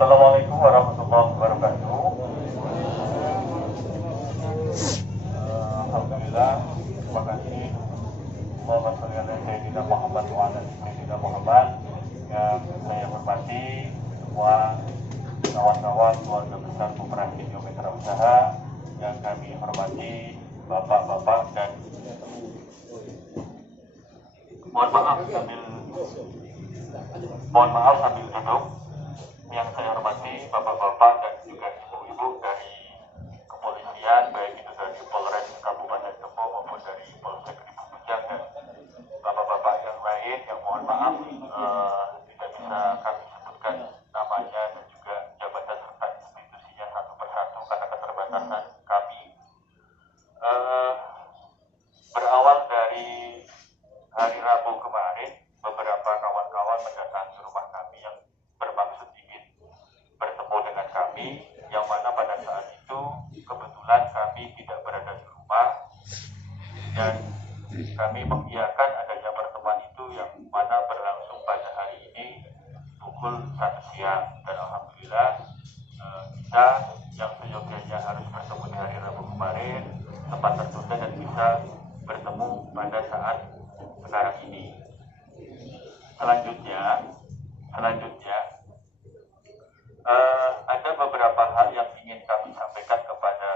Assalamualaikum warahmatullahi wabarakatuh. Alhamdulillah, terima kasih. Muhammad Sayyidina Muhammad wa ala Sayyidina Muhammad. Yang saya hormati semua kawan-kawan keluarga besar Koperasi Geometra Usaha, yang kami hormati bapak-bapak dan mohon maaf sambil duduk. Yang saya hormati bapak-bapak dan juga ibu-ibu dari kepolisian, baik itu dari Polres Kabupaten Tebo maupun dari Polsek Ribu Bujang, dan bapak-bapak yang lain yang mohon maaf tidak bisa kami sebutkan namanya dan juga jabatan serta institusinya satu persatu karena keterbatasan kami. Berawal dari hari Rabu kemarin, beberapa kawan-kawan mendatangi rumah kami yang bermaksud ingin bertemu dengan kami, yang mana pada saat itu kebetulan kami tidak berada di rumah dan kami mengiyakan adanya pertemuan itu yang mana berlangsung pada hari ini pukul 1 siang, dan alhamdulillah kita yang seyogyanya harus bertemu di hari Rabu kemarin sempat tertunda dan bisa bertemu pada saat sekarang ini. Selanjutnya ada beberapa hal yang ingin kami sampaikan kepada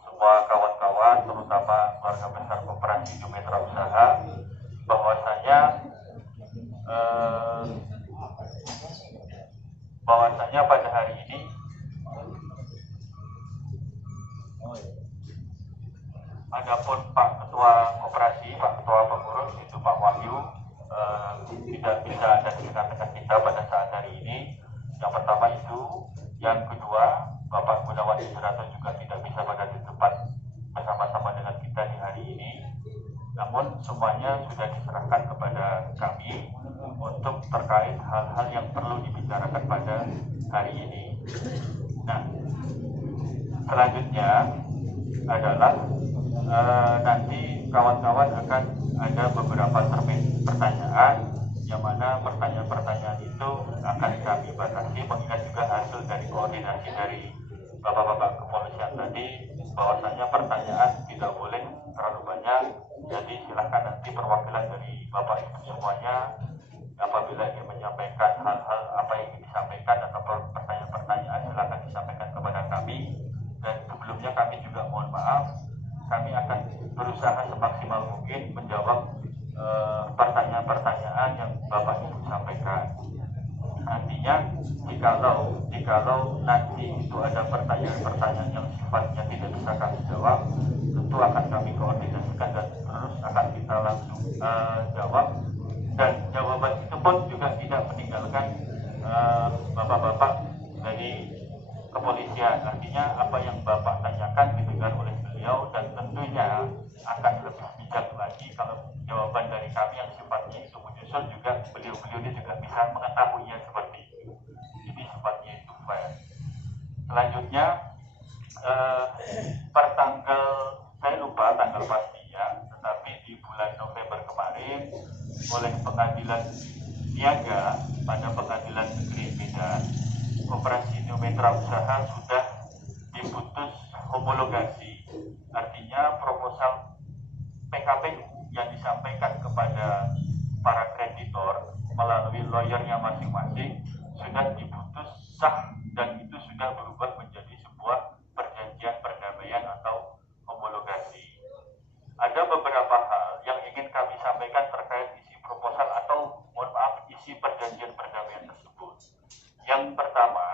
semua kawan-kawan, terutama keluarga besar Koperasi Geometra Usaha, bahwasanya pada hari ini adapun Pak Ketua Koperasi, Pak Ketua Pengurus itu Pak Wahyu tidak bisa ada di tengah-tengah kita pada saat hari ini. Yang pertama itu, yang kedua Bapak Gunawan Sudrato juga tidak bisa berada di tempat bersama-sama dengan kita di hari ini. Namun semuanya sudah diserahkan kepada kami untuk terkait hal-hal yang perlu dibicarakan pada hari ini. Nah, selanjutnya adalah nanti kawan-kawan akan ada beberapa termin pertanyaan, yang mana pertanyaan-pertanyaan itu akan kami batasi mengingat juga hasil dari koordinasi dari bapak-bapak kepolisian tadi, bahwasanya pertanyaan tidak boleh terlalu banyak. Jadi silahkan nanti perwakilan dari bapak ibu semuanya apabila ingin menyampaikan hal-hal apa yang ingin disampaikan atau pertanyaan-pertanyaan, silahkan disampaikan kepada kami. Dan sebelumnya kami juga mohon maaf, kami akan berusaha semaksimal mungkin menjawab pertanyaan-pertanyaan yang Bapak Ibu sampaikan. Nantinya jikalau nanti itu ada pertanyaan-pertanyaan yang sifatnya tidak bisa kami jawab, tentu akan kami koordinasikan dan terus akan kita langsung jawab. Dan jawaban itu pun juga tidak meninggalkan bapak-bapak dari kepolisian. Artinya apa yang Bapak tanyakan didengar oleh beliau, dan tentunya akan lebih bijak lagi kalau jawaban dari kami yang sifatnya itu menyusul juga beliau-beliau ini juga bisa mengetahuinya seperti itu. Jadi sifatnya itu fair. Selanjutnya pertanggal, saya lupa tanggal pastinya, tetapi di bulan November kemarin oleh Pengadilan Niaga pada Pengadilan Negeri Medan, Koperasi Geometra Usaha sudah diputus homologasi. Artinya proposal PKPU yang disampaikan kepada para kreditor melalui lawyernya masing-masing sudah diputus sah, dan itu sudah berubah menjadi sebuah perjanjian perdamaian atau homologasi. Ada beberapa hal yang ingin kami sampaikan terkait isi proposal atau mohon maaf isi perjanjian perdamaian tersebut. Yang pertama,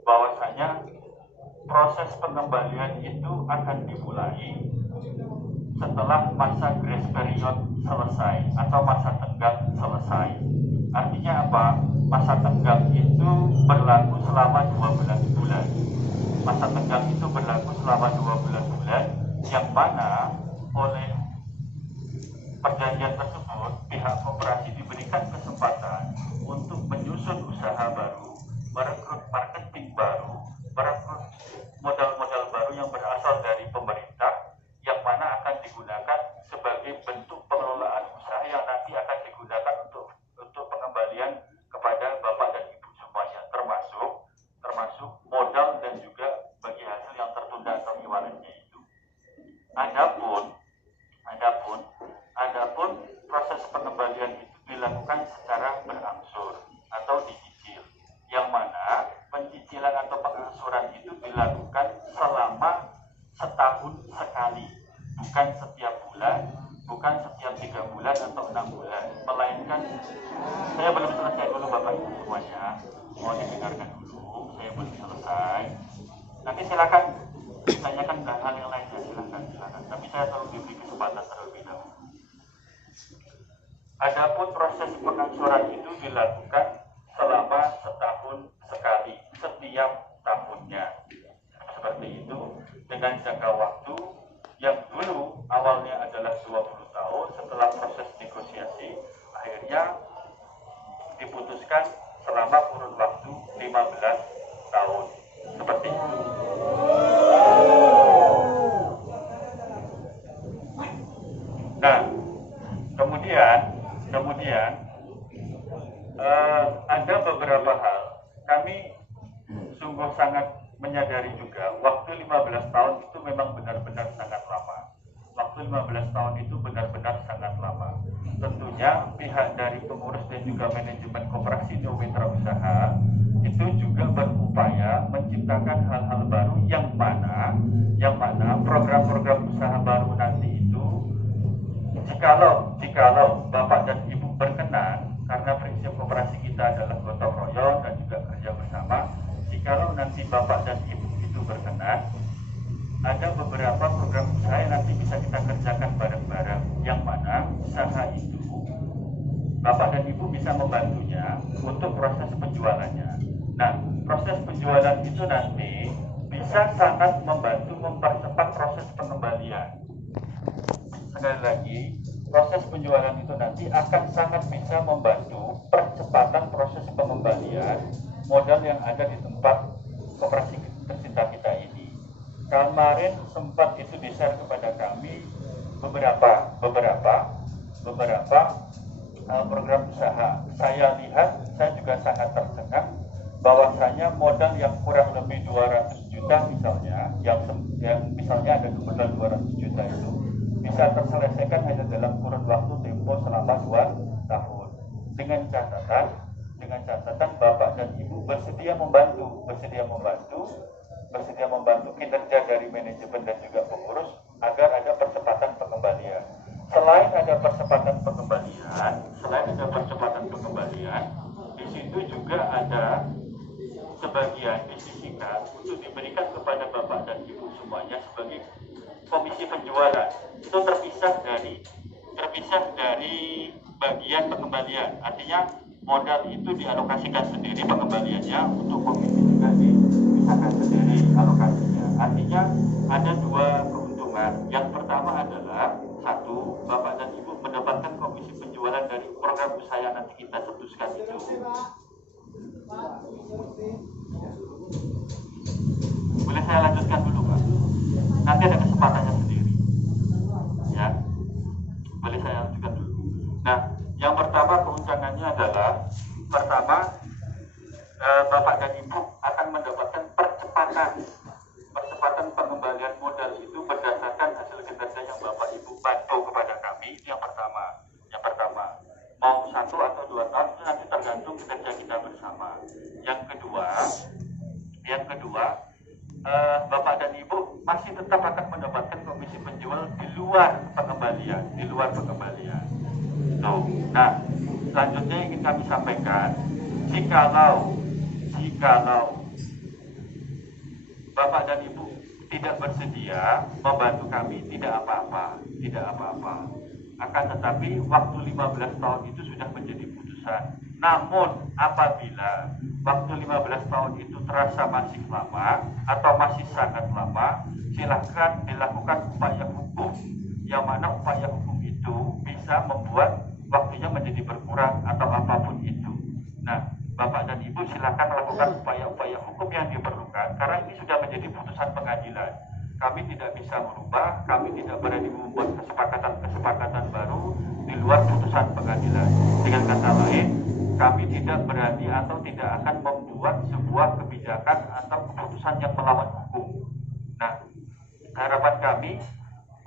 bahwasanya proses pengembalian itu akan dimulai setelah masa grace period selesai atau masa tenggat selesai. Artinya apa? masa tenggang itu berlaku selama 12 bulan. Masa tenggang itu berlaku selama 12 bulan, yang mana oleh perjanjian tersebut pihak koperasi diberikan kesempatan untuk menyusun usaha baru, merekrut marketing baru, merekrut modal-modal baru yang berasal dari pemerintah, yang mana akan digunakan sebagai bentuk pengelolaan usaha yang nanti akan digunakan untuk pengembalian kepada Bapak dan Ibu semuanya, termasuk modal dan juga bagi hasil yang tertunda atau iwarannya itu. Adapun proses pengembalian itu dilakukan secara berangsur atau dicicil, yang mana pencicilan atau pengangsuran itu dilakukan selama setahun sekali, bukan setiap bulan, bukan setiap 3 bulan atau 6 bulan, melainkan, saya belum selesai dulu Bapak Ibu semuanya, mohon didengarkan dulu, saya belum selesai. Nanti silakan tanyakan hal yang lainnya, silakan. Tapi saya selalu diberi kesempatan terlebih dahulu. Adapun proses pengangsuran itu dilakukan selama setahun sekali, setiap tahunnya. Seperti itu, dengan jangka waktu yang dulu awalnya adalah 20 tahun, setelah proses negosiasi, akhirnya diputuskan selama kurun waktu 15 tahun. Seperti itu. Nah, kemudian ada beberapa hal. Kami sungguh sangat menyadari juga waktu 15 tahun itu memang benar-benar sangat lama. Waktu 15 tahun itu benar-benar sangat lama. Tentunya pihak dari pengurus dan juga manajemen koperasi mitra usaha itu juga berupaya menciptakan hal-hal baru yang mana program-program usaha baru nanti itu jikalau Bapak dan Ibu berkenan, karena prinsip koperasi kita adalah gotong royong dan juga kerja bersama, jikalau nanti Bapak dan Ibu itu berkenan, ada beberapa program usaha yang nanti bisa kita kerjakan bareng-bareng, yang mana usaha itu Bapak dan Ibu bisa membantunya untuk proses penjualannya. Nah, proses penjualan itu nanti bisa sangat membantu mempercepat proses pengembalian. Sekali lagi, proses penjualan itu nanti akan sangat bisa membantu percepatan proses pengembalian modal yang ada di tempat koperasi tercinta kita ini. Kemarin sempat itu di-share kepada kami beberapa program usaha. Saya lihat, saya juga sangat tercengang bahwasanya modal yang kurang lebih 200 juta misalnya, yang misalnya ada modal 200 juta itu bisa terselesaikan hanya dalam kurun waktu tempo selama 2 tahun. Dengan catatan Bapak dan Ibu bersedia membantu kinerja dari manajemen dan juga pengurus agar ada percepatan pengembalian. Selain ada percepatan pengembalian, di situ juga ada sebagian disisihkan untuk diberikan kepada Bapak dan Ibu semuanya sebagai komisi penjualan. Itu terpisah dari bagian pengembalian. Artinya modal itu dialokasikan sendiri pengembaliannya, untuk komisi juga dipisahkan sendiri alokasinya. Artinya ada 2 keuntungan. Yang pertama adalah 1, Bapak dan Ibu mendapatkan komisi penjualan dari program usaha yang nanti kita cetuskan itu. Boleh saya lanjutkan dulu Pak? Nanti ada kesempatannya sendiri. Ya, boleh saya lanjutkan dulu. Nah, yang pertama keuntungannya adalah Bapak dan Ibu akan mendapatkan percepatan pengembalian modal itu berdasarkan hasil kinerja yang Bapak Ibu bantu kepada kami. Itu yang pertama. Mau 1 atau 2 tahun itu nanti tergantung kinerja kita bersama. Yang kedua, Bapak dan Ibu masih tetap akan mendapatkan komisi penjual di luar pengembalian. Nah, selanjutnya ingin kami sampaikan, jikalau Bapak dan Ibu tidak bersedia membantu kami, tidak apa-apa. Akan tetapi waktu 15 tahun itu sudah menjadi putusan. Namun apabila waktu 15 tahun itu terasa masih lama atau masih sangat lama, silakan dilakukan upaya hukum, yang mana upaya hukum itu bisa membuat waktunya menjadi berkurang atau apapun itu. Nah, Bapak dan Ibu silakan melakukan upaya-upaya hukum yang diperlukan, karena ini sudah menjadi putusan pengadilan. Kami tidak bisa merubah, kami tidak berani membuat kesepakatan baru di luar putusan pengadilan. Dengan kata lain, kami tidak berani atau tidak akan membuat sebuah kebijakan atau keputusan yang melawan hukum. Nah, harapan kami,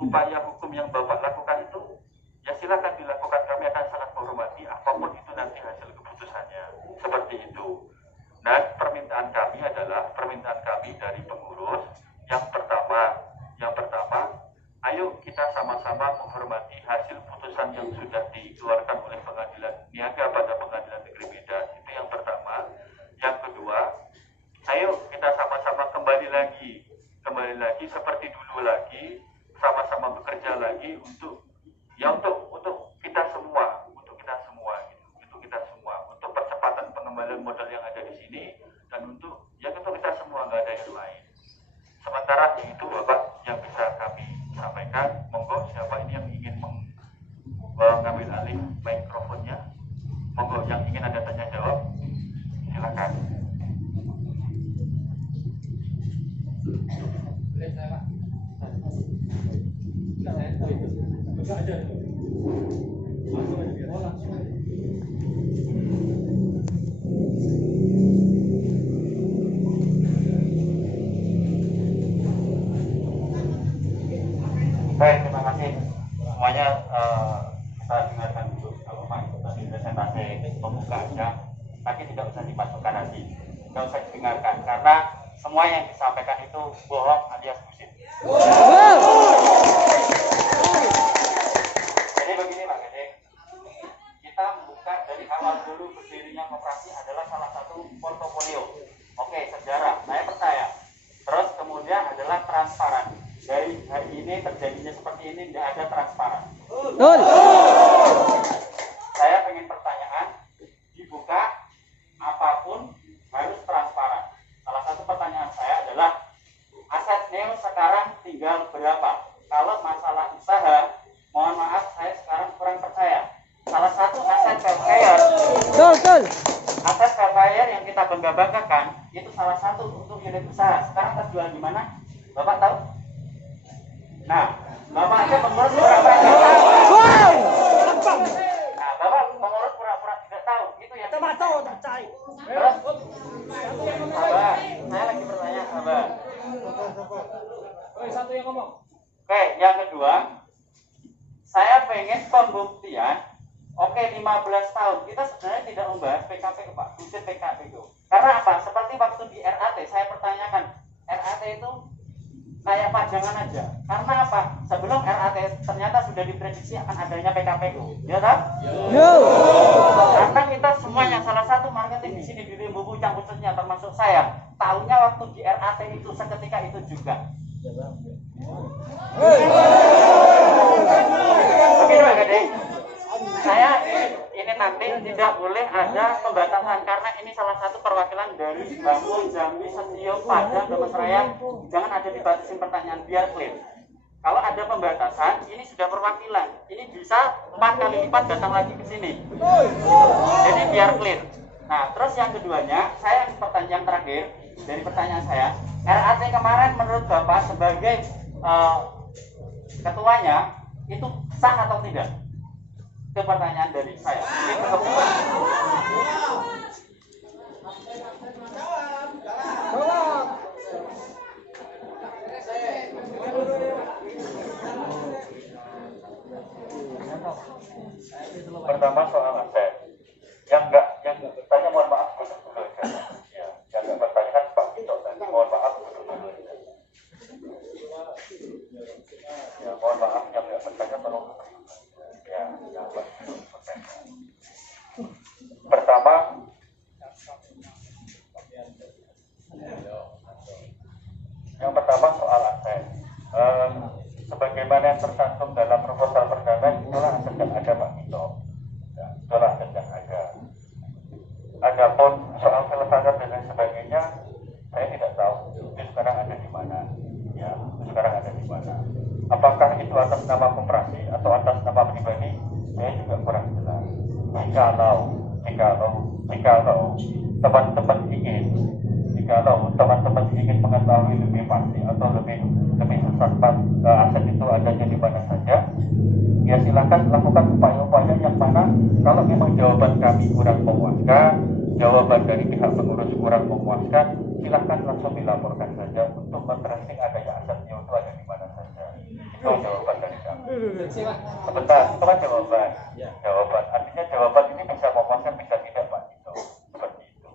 upaya hukum yang Bapak lakukan itu, ya silakan dilakukan. Kami akan sangat menghormati apapun itu nanti hasil keputusannya. Seperti itu. Dan permintaan kami dari pengurus, yang pertama, ayo kita sama-sama menghormati hasil putusan yang sudah dikeluarkan oleh pengadilan niaga pada pengadilan negeri Medan. Itu yang pertama. Yang kedua, ayo kita sama-sama kembali lagi seperti dulu lagi, sama-sama bekerja lagi untuk kita semua, untuk percepatan pengembalian modal yang ada di sini, dan untuk kita semua, nggak ada yang lain. Sementara itu Bapak yang bisa kami sampaikan. Monggo, siapa ini yang ingin mengambil alih mikrofonnya? Monggo, yang ingin ada tanya jawab, silakan. Baik, terima kasih semuanya. Kita dengarkan dulu kalau Pak itu tadi presentasi pembukaannya, tapi tidak usah dipasukan nanti, tidak usah didengarkan karena semua yang disampaikan itu bohong alias bullshit. Jadi begini Pak Gede, kita membuka dari awal dulu berdirinya koperasi adalah salah satu portofolio. Oke, sejarah, saya percaya. Terus kemudian adalah transparan. Dari hari ini terjadinya seperti ini tidak ada transparan. Betul. Saya ingin pertanyaan dibuka, apapun harus transparan. Salah satu pertanyaan saya adalah aset Neo sekarang tinggal berapa? Kalau masalah usaha, mohon maaf saya sekarang kurang percaya. Salah satu aset Velfare, aset Velfare yang kita bangga-banggakan itu salah satu untuk unit usaha. Sekarang terjual di mana? Bapak tahu? Nah, Bapak aja pengurus pura-pura tidak tahu. Nah, Bapak pengurus pura-pura tidak tahu. Itu yang kita tahu, tak cai. Terus, sabar. Saya lagi bertanya, sabar. Satu yang ngomong. Oke, yang kedua, saya pengen pembuktian. Oke, 15 tahun. Kita sebenarnya tidak membahas PKPU, Pak. Bukan PKPU. Karena apa? Seperti waktu di RAT, saya pertanyakan, RAT itu kayak pajangan aja. Karena apa? Sebelum RAT ternyata sudah diprediksi akan adanya PKPU. Ya kan? Karena kita semuanya, salah satu marketing di sini di Rimbu Pucang khususnya termasuk saya, tahunya waktu di RAT itu seketika itu juga. Oke Pak Gede, saya ini nanti tidak boleh ada pembatasan karena ini salah satu perwakilan dari Bangkul, Jambi, Setio, Padang, Damasraya. Jangan ada dibatasin pertanyaan, biar clear. Kalau ada pembatasan, ini sudah perwakilan. Ini bisa 4 kali lipat datang lagi ke sini. Jadi biar clear. Nah, terus yang keduanya, saya pertanyaan terakhir dari pertanyaan saya, RAT kemarin menurut Bapak sebagai ketuanya itu sah atau tidak? Itu pertanyaan dari saya. Ini pertama soal aset. Yang bertanya mohon maaf betul-betul aja. Ya, yang nggak bertanya kan Pak Gito tadi, mohon maaf betul-betul aja. Ya, mohon maaf yang nggak bertanya tolong. Ya, yang bertanya. Pertama, soal aset. Sebagaimana yang tercantum dalam proposal perdana, itulah aset yang ada Pak Gito. Ya, itulah aset yang ada. Apakah itu atas nama koperasi atau atas nama pribadi, saya juga kurang jelas. Jikalau teman-teman ingin mengetahui lebih pasti atau lebih sesat aset itu adanya di mana saja, ya silakan lakukan upaya-upaya yang mana kalau memang jawaban kami kurang memuaskan, jawaban dari pihak pengurus kurang memuaskan, silakan langsung dilaporkan saja untuk men-tracing adanya asetnya itu ada di mana saja. Itu jawaban dari kami. Sebentar, itu kan jawaban. Jawaban, artinya jawaban ini bisa memuaskan, bisa tidak, Pak Tito. Seperti itu.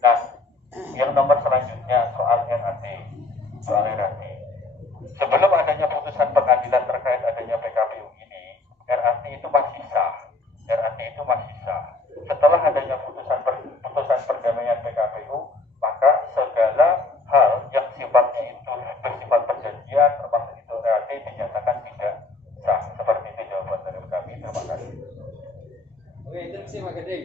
Nah, yang nomor selanjutnya soal RAT. Sebelum adanya putusan pengadilan terkait adanya PKPU ini, RAT itu masih sah. Setelah adanya putusan perdamaian PKPU, maka segala hal yang sifatnya itu bersifat perjanjian, termasuk itu RAT, dinyatakan tidak sah. Seperti itu jawaban dari kami. Terima kasih. Oke, terima kasih Pak Gading.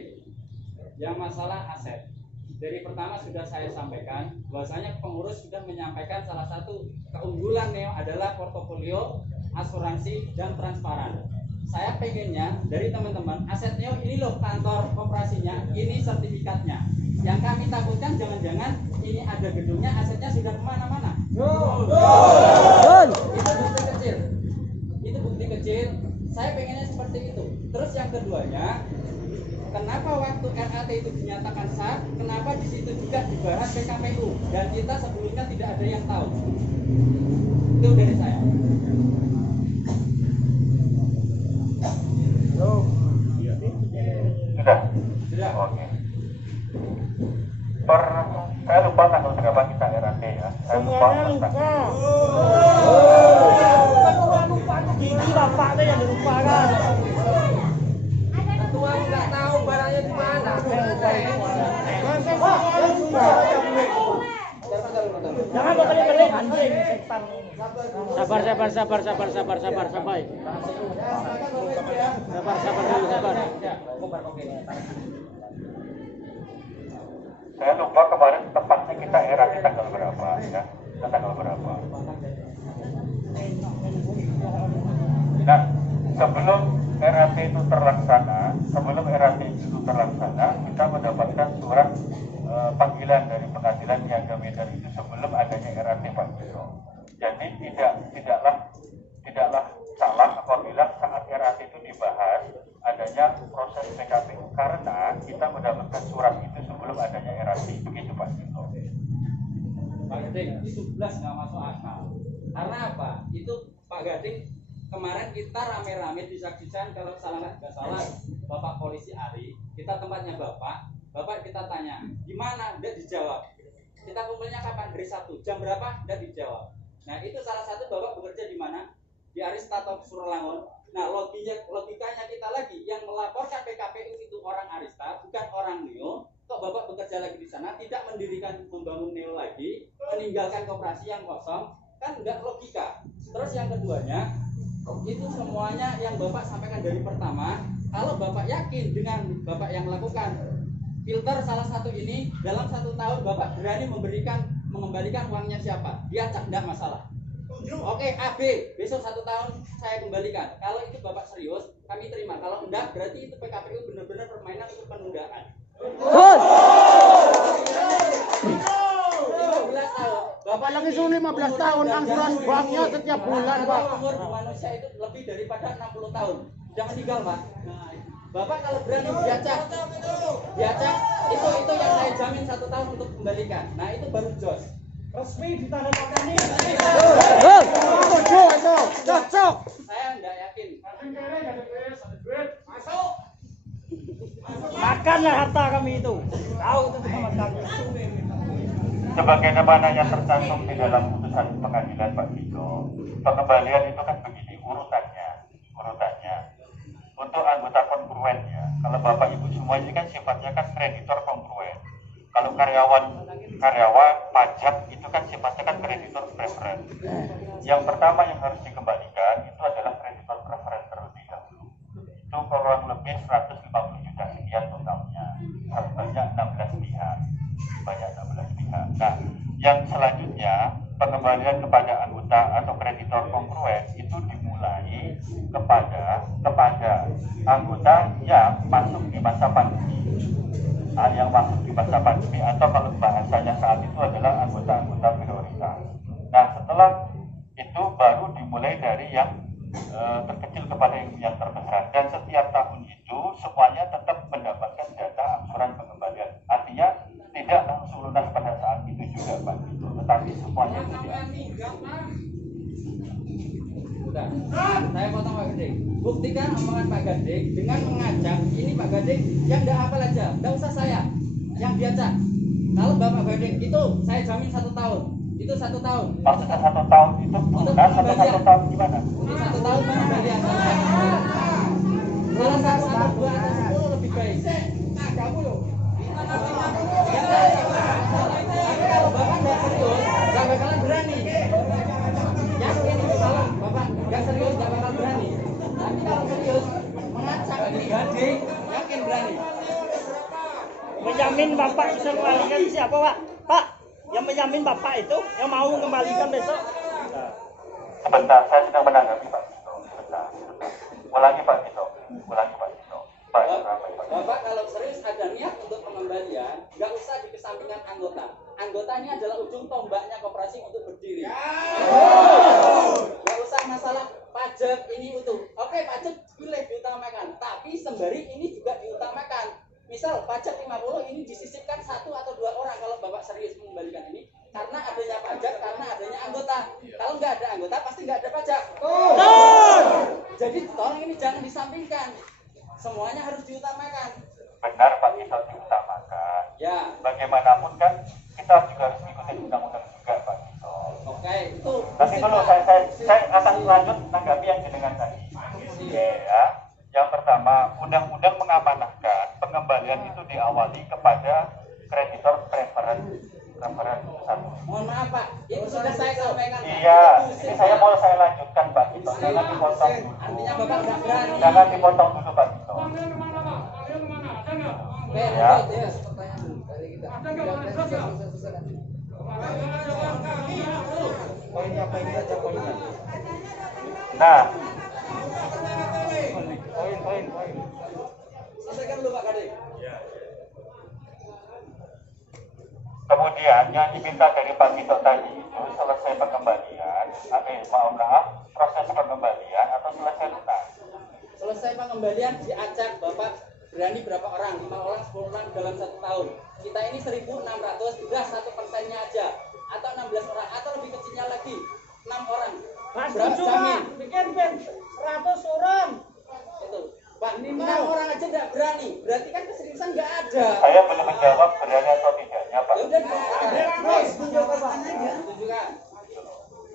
Yang masalah aset, dari pertama sudah saya sampaikan bahwasanya pengurus sudah menyampaikan salah satu keunggulan Neo adalah portofolio, asuransi, dan transparan. Saya pengennya dari teman-teman, aset Neo ini loh kantor operasinya, ini sertifikatnya. Yang kami takutkan jangan-jangan ini ada gedungnya, asetnya sudah kemana-mana. Itu bukti kecil. Saya pengennya seperti itu. Terus yang keduanya, kenapa waktu RAT itu dinyatakan sah? Kenapa di situ juga dibahas PKPU dan kita sebelumnya tidak ada yang tahu? Itu dari saya. Sudah. Oke. Saya lupa tanggal berapa kita RAT ya. Saya lupa. Gigi bapaknya yang dilupakan. Ketua nggak tahu barangnya di mana. Jangan balik anjing. Sabar. Saya lupa kemarin tepatnya kita RAT tanggal berapa ya. Tanggal berapa. Nah, sebelum RAT itu terlaksana, kita mendapatkan surat panggilan dari pengadilan Niaga Medan itu sebelum adanya RAT, Pak Tito. Jadi tidaklah salah apabila saat RAT itu dibahas adanya proses PKPU karena kita mendapatkan surat itu sebelum adanya RAT. Begitu, Pak Tito. Pak Gading, itu jelas nggak masuk akal. Karena apa? Itu Pak Gading kemarin kita rame-rame disaksikan, kalau nggak salah Bapak Polisi Ari, kita tempatnya Bapak kita tanya, gimana? Nggak dijawab. Kita kumpulnya kapan? Hari Sabtu. Jam berapa? Nggak dijawab. Nah, itu salah satu Bapak bekerja di mana? Di Arista atau Surolangun. Nah, logikanya kita lagi, yang melaporkan PKPU itu orang Arista, bukan orang Neo. Kok Bapak bekerja lagi di sana, tidak membangun Neo lagi, meninggalkan koperasi yang kosong, kan nggak logika. Terus yang keduanya, itu semuanya yang Bapak sampaikan dari pertama, kalau Bapak yakin dengan Bapak yang melakukan filter salah satu ini, dalam 1 tahun Bapak berani mengembalikan uangnya siapa? Diacak, enggak masalah. Oke, AB, besok 1 tahun saya kembalikan. Kalau itu Bapak serius, kami terima. Kalau enggak, berarti itu PKPU benar-benar permainan untuk penundaan. 15 tahun. Bapak lagi suruh 15 tahun angsuran banknya setiap bulan, Pak. Umur manusia itu lebih daripada 60 tahun. Sudah meninggal, Pak. Bapak kalau berani diacak, itu yang saya jamin 1 tahun untuk kembalikan. Nah, itu baru jos. Resmi ditandatangani. Cocok. Saya enggak yakin. Makanlah harta kami itu. Tahu itu sama kami. Sebagaimana yang tercantum di dalam putusan pengadilan, Pak Tito, pengembalian itu kan begini urutannya. Untuk anggota kongruennya, kalau Bapak Ibu semua ini kan sifatnya kan kreditor kongruen. Kalau karyawan pajak itu kan sifatnya kan kreditor preferen. Yang pertama yang harus dikembalikan itu adalah kreditor preferen terlebih dahulu. Itu kurang lebih 150 juta sekian totalnya. Banyak 16 pihak. Nah, yang selanjutnya pengembalian kepada anggota atau kreditor kepada anggota yang masuk di masa pandemi, atau kalau bahasanya saat itu adalah anggota-anggota prioritas. Nah, setelah itu baru dimulai dari yang terkecil kepada yang terbesar, dan setiap tahun itu semuanya tetap mendapatkan data angsuran pengembalian. Artinya tidak langsung lunas pada saat itu juga, Pak, tetapi semuanya itu Udah, saya potong Pak Gading. Buktikan omongan Pak Gading dengan mengajak ini Pak Gading yang tidak hafal aja, tidak usah saya yang diajak. Kalau Bapak Gading itu saya jamin 1 tahun, itu 1 tahun. Maksudnya 1 tahun itu lunas atau 1 tahun gimana? Ini 1 tahun pengembalian. Kalau 1, 2 atau 10 lebih baik. Nah, kamu loh. Tapi kalau Bapak nggak serius, nggak bakalan berani. Yakin itu kalau Bapak nggak serius, nggak bakal berani. Tapi kalau serius, mengacak Pak Gading, yakin berani. Menjamin Bapak bisa kembalikan siapa, Pak? Pak, yang menjamin Bapak itu yang mau mengembalikan besok. Sebentar, saya sedang menanggapi Pak Tito. Sebentar. Ulangi Pak Tito. Bapak kalau serius ada niat untuk pengembalian, nggak usah dikesampingkan anggota. Anggota ini adalah ujung tombaknya koperasi untuk berdiri. Nggak usah masalah pajak ini utuh. Oke, pajak boleh diutamakan, tapi sembari ini juga diutamakan. Misal pajak 50 ini disisipkan 1 atau 2 orang kalau Bapak serius mengembalikan ini, karena adanya pajak, karena adanya anggota. Kalau nggak ada anggota pasti nggak ada pajak. Jadi tolong ini jangan disampingkan. Semuanya harus diutamakan. Benar Pak Tito, diutamakan. Ya. Bagaimanapun kan kita juga harus ikutin undang-undang juga Pak Tito. Oke, itu. Nanti dulu saya akan lanjut tanggapi yang jenengan tadi. Ya. Yang pertama, undang-undang mengamanahkan pengembalian itu diawali kepada kreditor preferred 1. Mohon maaf Pak, itu sudah saya sampaikan. Iya, ini saya lanjutkan Pak Tito. Jangan dipotong dulu. Artinya Bapak nggak berani. Jangan dipotong dulu Pak Tito. Oke, Ya. Pertanyaan dulu dari kita. Nah, Sampaikan dulu Pak Gading. kemudian yang diminta dari Pak Tito tadi itu selesai pengembalian, proses pengembalian atau selesai lunas. Selesai pengembalian diacak Bapak berani berapa orang? 5 orang, 10 orang dalam 1 tahun. Kita ini 1.600, udah 1%-nya aja. Atau 16 orang, atau lebih kecilnya lagi 6 orang. Berapa jamin? Bikin 100 orang. Itu Pak, 6 orang aja nggak berani. Berarti kan keseriusan nggak ada. Saya belum menjawab berani atau tidaknya Pak. Ya udah, tunjukkan.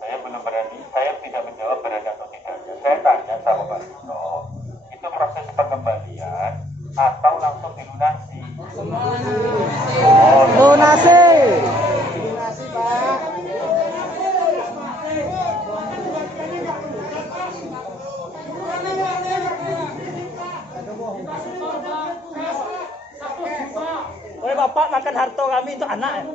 Saya belum berani, saya tidak menjawab berani atau tidaknya. Saya tanya sama Pak Tito, itu proses pengembalian atau langsung dilunasi? Semua langsung dilunasi. Lunasi. Dilunasi Pak. Oleh Bapak makan harta kami itu anak ya?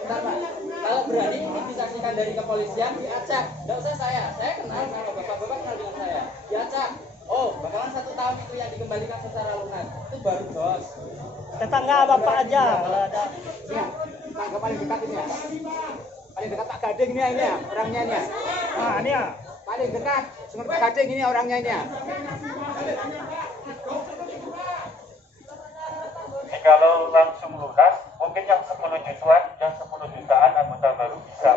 Bentar Pak, kalau berani ini disaksikan dari kepolisian diacak. Nggak usah saya kenal sama bapak-bapak kenal dengan saya. Diacak. Oh, bakalan 1 tahun itu yang dikembalikan secara lunas. Itu baru jos. Tetangga Bapak aja kalau ada. Ya, tangga paling dekat ini ya. Paling dekat Pak Gading ini ya, orangnya ini ya. Nah, ini ya. Paling dekat dengan Pak Gading ini orangnya ini ya. Kalau langsung lunas, mungkin yang 10 jutaan anggota baru bisa.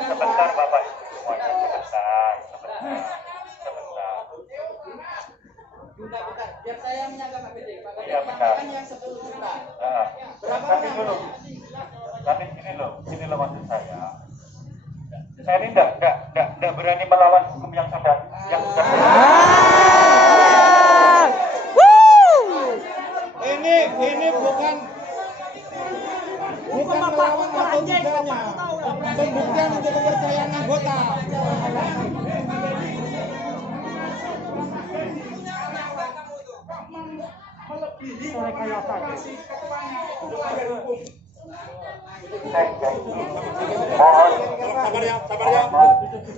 Sebentar Bapak Ibu semuanya, sebentar. Bentar. Biar saya menyangka Pak Gading. Pak Gading Iya, benar. kan yang 10 juta. Nah, Berapa tapi orang? dulu, tapi sini loh maksud saya. Saya ini enggak berani melawan hukum yang sudah Ini bukan melawan atau tidaknya, pembuktian untuk kepercayaan anggota. Rekayasa. Mohon Sabar ya.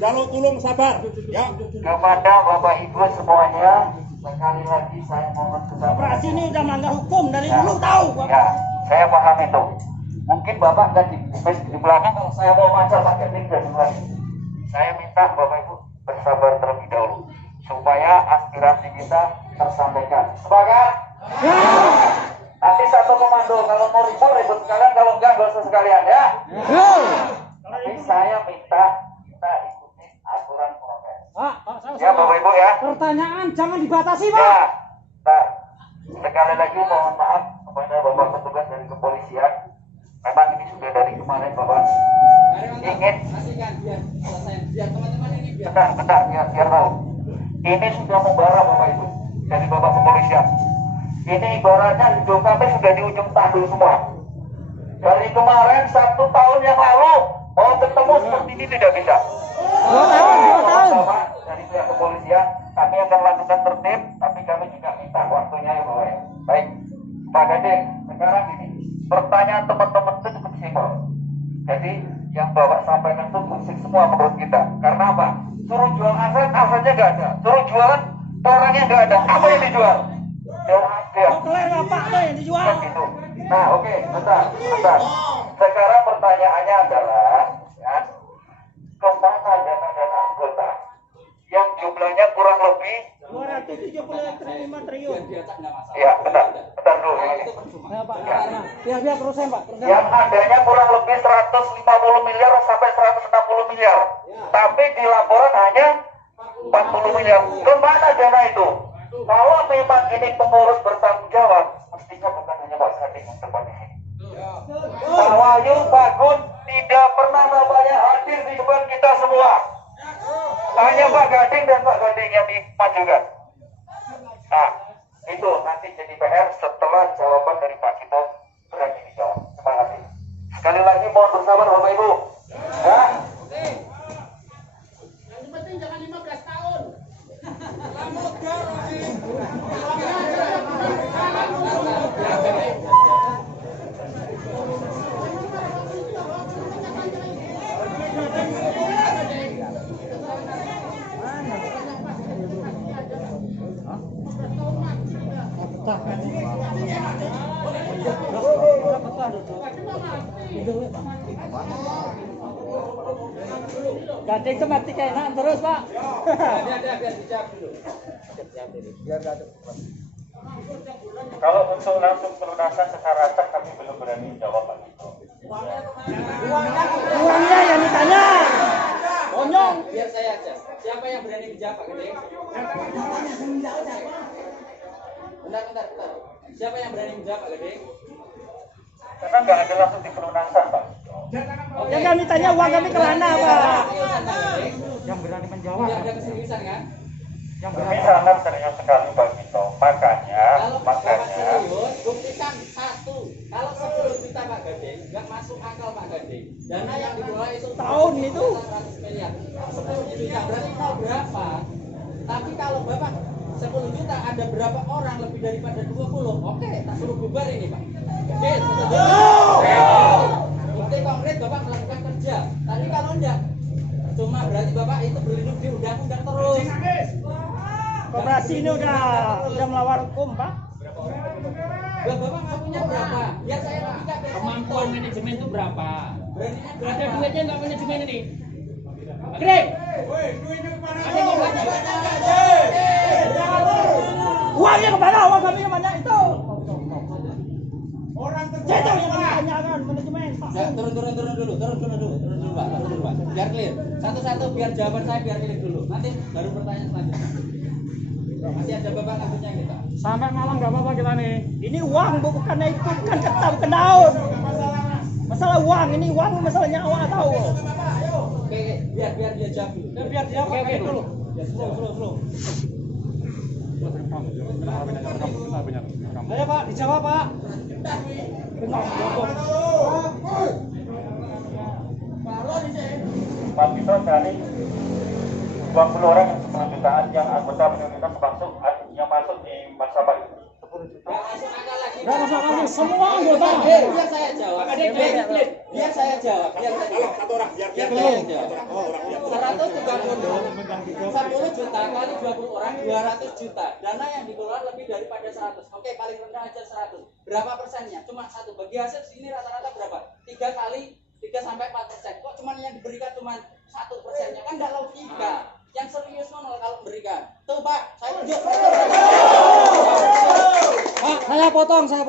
Jaluk tulung sabar, ya. kepada Bapak Ibu semuanya, sekali lagi saya mohon kesabaran. Operasi ini udah melanggar hukum dari dulu tahu. Ya, saya paham itu. Mungkin Bapak nggak di belakang, kalau saya mau macam pakai mic dari belakang. Saya minta Bapak Ibu bersabar terlebih dahulu supaya aspirasi kita tersampaikan. Sepakat? Ya. Nanti satu komando, kalau mau ribut sekalian, kalau enggak usah sekalian ya. Tapi saya minta kita ikuti aturan prokes. Pak, Ya Bapak Ibu ya. pertanyaan jangan dibatasi, Pak. Ya, nah, sekali lagi mohon maaf kepada Bapak petugas dari kepolisian. Memang ini sudah dari kemarin Bapak ingin. Pastikan biar selesai, biar teman-teman ini biar. Bentar, biar tahu. Ini sudah membara Bapak Ibu dari Bapak kepolisian. Ini ibaratnya hidup kami sudah di ujung tanduk semua. Dari kemarin 1 tahun yang lalu mau ketemu seperti ini tidak bisa. 2 tahun. Bapak dari pihak kepolisian kami akan lakukan tertib, tapi kami juga minta waktunya yang baik. Baik, Pak Gading, sekarang ini pertanyaan teman-teman itu cukup simpel. Jadi yang Bapak sampaikan itu musik semua menurut kita. Karena apa? Suruh jual aset, asetnya nggak ada. Suruh jualan, orangnya nggak ada. Apa yang dijual? Dia. Keler Bapak tuh yang dijual. Gitu. Nah, oke, bentar. Sekarang pertanyaannya adalah, ya, kemana dana-dana anggota yang jumlahnya kurang lebih? 275 triliun. Biar tak nggak masalah. Ya, bentar dulu. Itu percuma. Ya, Pak. Biar terusin, Pak. Yang adanya kurang lebih 150 miliar sampai 160 miliar. Tapi di laporan hanya 40 miliar. Kemana dana itu? Kalau memang ini pengurus bertanggung jawab, mestinya bukan hanya Pak Gading yang terlibat di sini. Pak Wahyu, Pak Gun tidak pernah namanya hadir di depan kita semua. Hanya Pak Gading dan Pak Gading yang dimajukan. Nah, itu nanti jadi PR setelah jawaban dari Pak Cito berani dijawab. Terima kasih. Sekali lagi mohon bersabar Bapak Ibu. Ya. Yang penting jangan 15 tahun. Gading itu mati keenakan terus, Pak. Biar dijawab dulu. Kalau untuk langsung pelunasan secara cek kami belum berani jawab Pak Cito. Uangnya yang ditanya. Konyol. Biar saya aja. Siapa yang berani menjawab Pak Gading? Bentar. Siapa yang berani menjawab Pak Gading? Karena nggak ada langsung di pelunasan Pak. Yang kami tanya uang kami kemana, Pak? Yang berani menjawab. Tidak ada keseriusan kan? Kami sangat serius sekali Pak Cito. Makanya. Kalau Bapak serius, buktikan satu. Kalau 10 juta Pak Gading, nggak masuk akal Pak Gading. Dana yang dibawa itu Tahun itu. 100 miliar. 10 juta berarti mau berapa? Tapi kalau Bapak 10 juta ada berapa orang lebih daripada 20? Oke, tak suruh bubar ini Pak. Deal, bukti konkret Bapak melakukan kerja. Tapi kalau enggak, cuma berarti Bapak itu berlindung di undang-undang terus. Koperasi ini udah melawan hukum, Pak. Bapak ngakunya berapa? Biar saya buktikan. Kemampuan manajemen itu berapa? Beraninya berapa? Ada duitnya nggak manajemen ini? Greg, Uangnya kemana? Uang kami kemana itu? Saya tahu yang kami tanyakan manajemen, Pak. Ya, turun dulu, Pak. Biar clear. Satu-satu biar jawaban saya biar clear dulu. Nanti baru pertanyaan selanjutnya. Masih ada Bapak ngakunya kita. sampai malam nggak apa-apa kita nih. Ini uang bukan itu, bukan kertas, bukan daun. Masalah uang, ini uang masalah nyawa tahu. Oke, biar dia jawab dulu. Biar dia pakai dulu. Ya, slow. Ayo Pak, dijawab Pak. Benar, Pak Cito dari 20 orang yang 10 jutaan yang anggota prioritas masuk yang masuk di masa Pak. 10 juta. Nggak masuk akal lagi Nggak masuk akal semua anggota. Biar saya jawab. Biar saya jawab. Satu orang biar 10 juta kali 20 orang 200 juta. Dana yang dikelola lebih daripada 100. Oke, paling rendah aja 100. Berapa persennya? Cuma 1. Bagi hasil sini rata-rata berapa? 3 sampai 4%. Kok cuma yang diberikan cuma 1%-nya? Kan enggak logika. Yang serius mana kalau memberikan? Tuh Pak, saya tunjuk. Pak, saya potong. Saya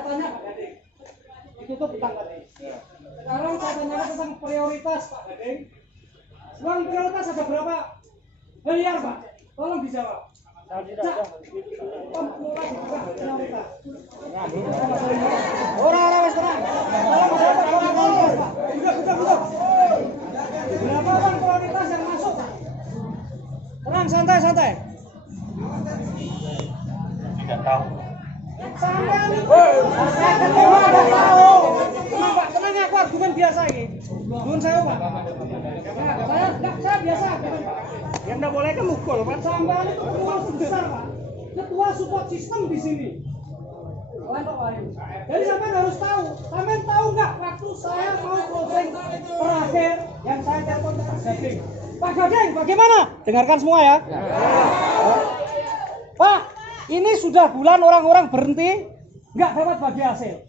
tanya Pak Gading. Ditutup utang tadi. Sekarang saya tanyakan tentang prioritas Pak Gading. Uang prioritas ada berapa miliar Pak? Tolong dijawab. Pemulai juga prioritas. Orang-orang wis tenang. Tolong dijawab Pak. Duduk. Berapa uang prioritas yang masuk Pak? Tenang, santai. Tidak tahu. Sampai nggak tahu. Tenang Pak, tenang aku argumen biasa ini. Dun saya Pak. Saya biasa. Yang nggak boleh kan mukul Pak. Sampai itu pengurus besar Pak. Ketua support system di sini. Jadi sampai harus tahu. Sampai tahu nggak waktu saya mau closing terakhir yang saya telepon ke Pak Gading. Pak Gading, bagaimana? Dengarkan semua ya. Pak, ini sudah bulan orang-orang berhenti, nggak dapat bagi hasil.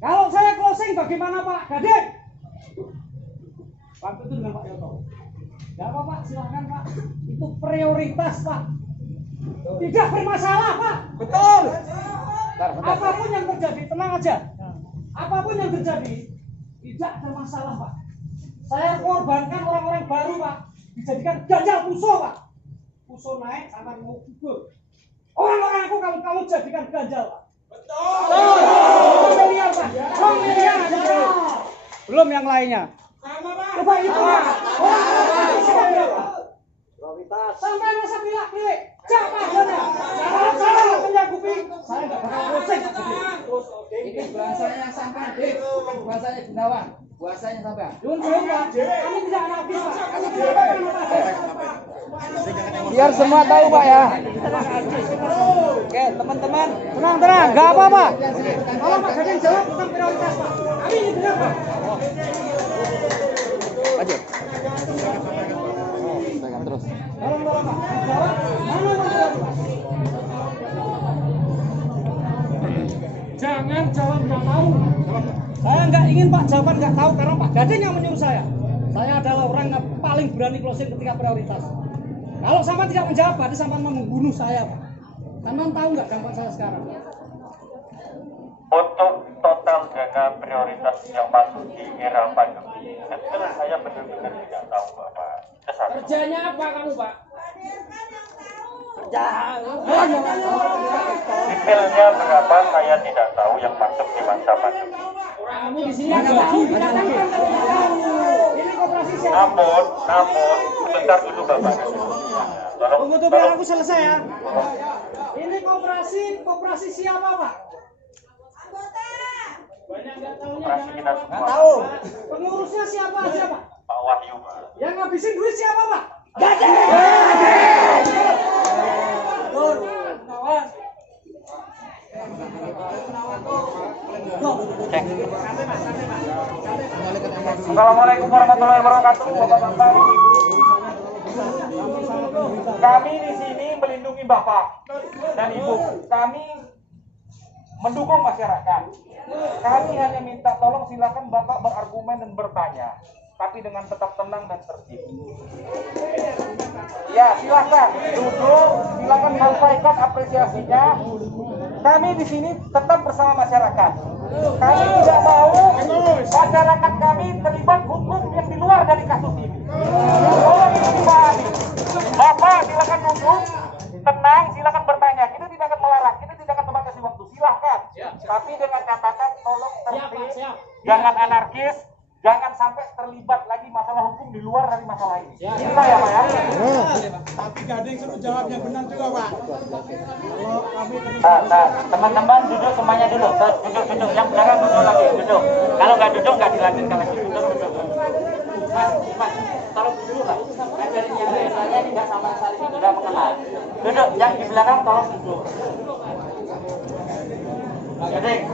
Kalau saya closing bagaimana Pak Gading? Waktu itu dengan Pak Yoto. Nggak apa-apa, silakan Pak. Itu prioritas Pak. Tidak bermasalah Pak. Betul. Apapun yang terjadi, tenang aja. Apapun yang terjadi, tidak ada masalah Pak. Saya korbankan orang-orang baru Pak. Dijadikan ganjal puso Pak. Puso naik, sampai mau gugur. Orang-orang aku kamu jadikan ganjal Pak. Betul. Miliar Pak. Miliar. Belum yang lainnya. Coba itu Pak. Prioritas. Sampai masa pilih. Siapa saja. Kalau menyanggupi, saya nggak bakal closing. Ini bahasanya sampai bukan bahasanya Gunawan. Bahasanya sampai. Dun Pak. Kami tidak anarkis Pak. Kami tidak biar semua tahu Pak ya. Oke, teman-teman, tenang, nggak apa-apa. Kalau Pak Gading jawab tentang prioritas Pak. Kami ini benar Pak. Lanjut. Terus. Tolong Pak. Jawab. Mana prioritas? Jangan jawab nggak tahu. Saya nggak ingin Pak jawaban nggak tahu karena Pak Gading yang menyuruh saya. Saya adalah orang yang paling berani closing ketika prioritas. Kalau sampai tidak menjawab, berarti sampai membunuh saya Pak. Sampai tahu nggak gampang saya sekarang? Untuk total dana prioritas yang masuk di era pandemi, saya benar-benar tidak tahu Bapak. Kerjanya apa kamu Pak? Detailnya berapa saya tidak tahu yang masuk di masa pandemi. Kamu di sini ada gaji. Ini koperasi siapa? Namun, sebentar dulu Bapak. Tunggu tuh biar aku selesai ya. Ini koperasi siapa Pak? Operasi kita semua. Tahu. Pengurusnya siapa aja Pak? Pak Wahyu Pak. Yang ngabisin duit siapa Pak? Assalamualaikum warahmatullahi wabarakatuh, Bapak-bapak, Ibu. Kami di sini melindungi Bapak dan Ibu. Kami mendukung masyarakat. Kami hanya minta tolong silakan Bapak berargumen dan bertanya, tapi dengan tetap tenang dan tertib. Ya, silakan duduk, silakan sampaikan apresiasinya. Kami di sini tetap bersama masyarakat. Kami tidak mau masyarakat kami terlibat hukum yang di luar dari kasus ini. Tolong itu dipahami. Bapak silakan duduk, tenang, silakan bertanya. Kita tidak akan melarang, kita tidak akan membatasi waktu. Silahkan. Tapi dengan catatan tolong tertib, jangan anarkis. Jangan sampai terlibat lagi masalah hukum di luar dari masalah ini. Bisa ya Pak ya? Tapi Gading suruh jawab yang benar juga Pak. Teman-teman duduk semuanya duduk. Duduk. Yang jangan duduk lagi, duduk. Kalau nggak duduk nggak dilanjutkan lagi. Duduk. Mas, tolong duduk Pak. Dari yang saya tidak sama sekali tidak mengenal. Duduk. Yang di belakang tolong duduk. Pak Gading,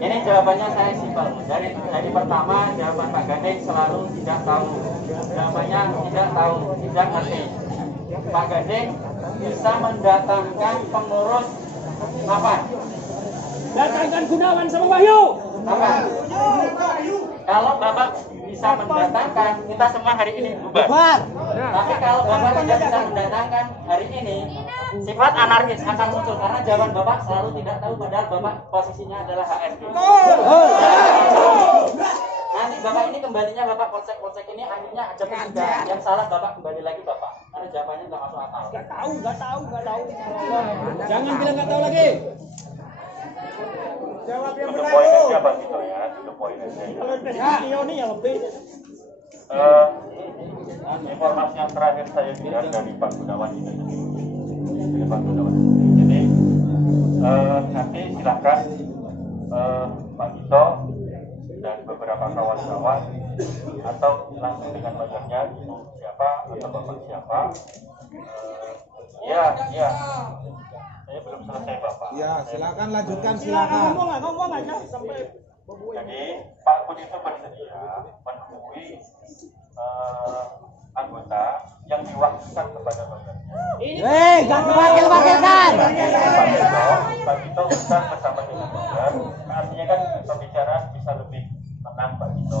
ini jawabannya saya simpel. Dari pertama jawaban Pak Gading selalu tidak tahu. Jawabannya tidak tahu, tidak ngerti. Pak Gading bisa mendatangkan pengurus apa? Datangkan Gunawan sama Wahyu. Apa? Kalau Bapak bisa mendatangkan, kita semua hari ini bubar. Tapi kalau Bapak tidak bisa mendatangkan hari ini, sifat anarkis akan muncul karena jawaban Bapak selalu tidak tahu padahal Bapak posisinya adalah HRD. Nanti Bapak ini kembalinya Bapak polsek ini akhirnya ada pencegahan. Yang salah Bapak kembali lagi Bapak karena jawabannya nggak masuk akal. Nggak tahu. Jangan bilang nggak tahu lagi. Jawab yang Untuk benar poin itu. aja Bang Tito ya, untuk poin aja. Kalau investigasi ini ya lebih. Informasi yang terakhir saya dengar dari Pak Gunawan itu. Dari Pak Gunawan. Jadi nanti silakan Pak Tito dan beberapa kawan-kawan atau langsung dengan lawyernya Ibu siapa atau Bapak siapa. Iya. Saya belum selesai Bapak. Ya, silakan lanjutkan, Silakan silakan. ngomong aja sampai Jadi Pak Kun itu bersedia menemui anggota yang diwakilkan kepada lawyernya. nggak diwakil-wakilkan. Pak Tito undang bersama dengan lawyer. Artinya kan pembicaraan bisa lebih tenang Pak Tito.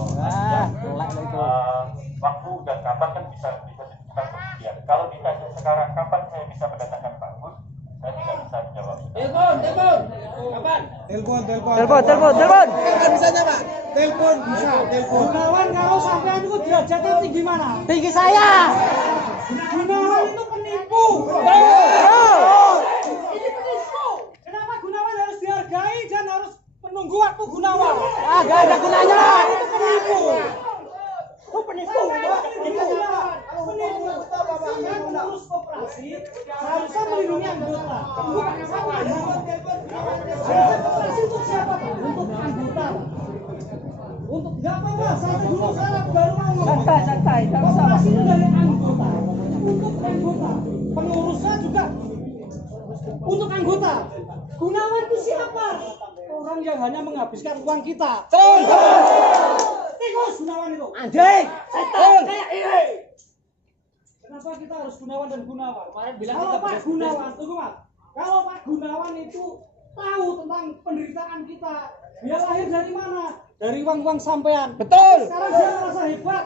Waktu dan kapan kan bisa ditentukan kemudian. Kalau ditanya sekarang kapan saya bisa mendatangkan Pak Kun, saya tidak bisa menjawab. Telepon. Kapan? Telepon. Telepon bisa. Gunawan kalau sampean itu derajatnya tinggi mana? Tinggi saya. Gunawan itu penipu. Ini penipu. Kenapa Gunawan harus dihargai dan harus menunggu waktu Gunawan? Gak ada gunanya. Itu penipu. Penipu. Yang mengurus koperasi seharusnya melindungi anggota. Bukan sama. Koperasi untuk siapa Pak? Untuk anggota. Untuk nggak apa-apa, santai dulu saya baru mau ngomong. Santai. Koperasi itu dari anggota. Untuk anggota. Pengurusnya juga untuk anggota. Gunawan itu siapa? Orang yang hanya menghabiskan uang kita. Tikus Gunawan itu. Anjing. Setan kayak ini. Kenapa kita harus Gunawan dan Gunawan? Kalau Pak Gunawan, tunggu Mas. Kalau Pak Gunawan itu tahu tentang penderitaan kita, dia lahir dari mana? Dari uang-uang sampean. Betul. Sekarang dia merasa hebat,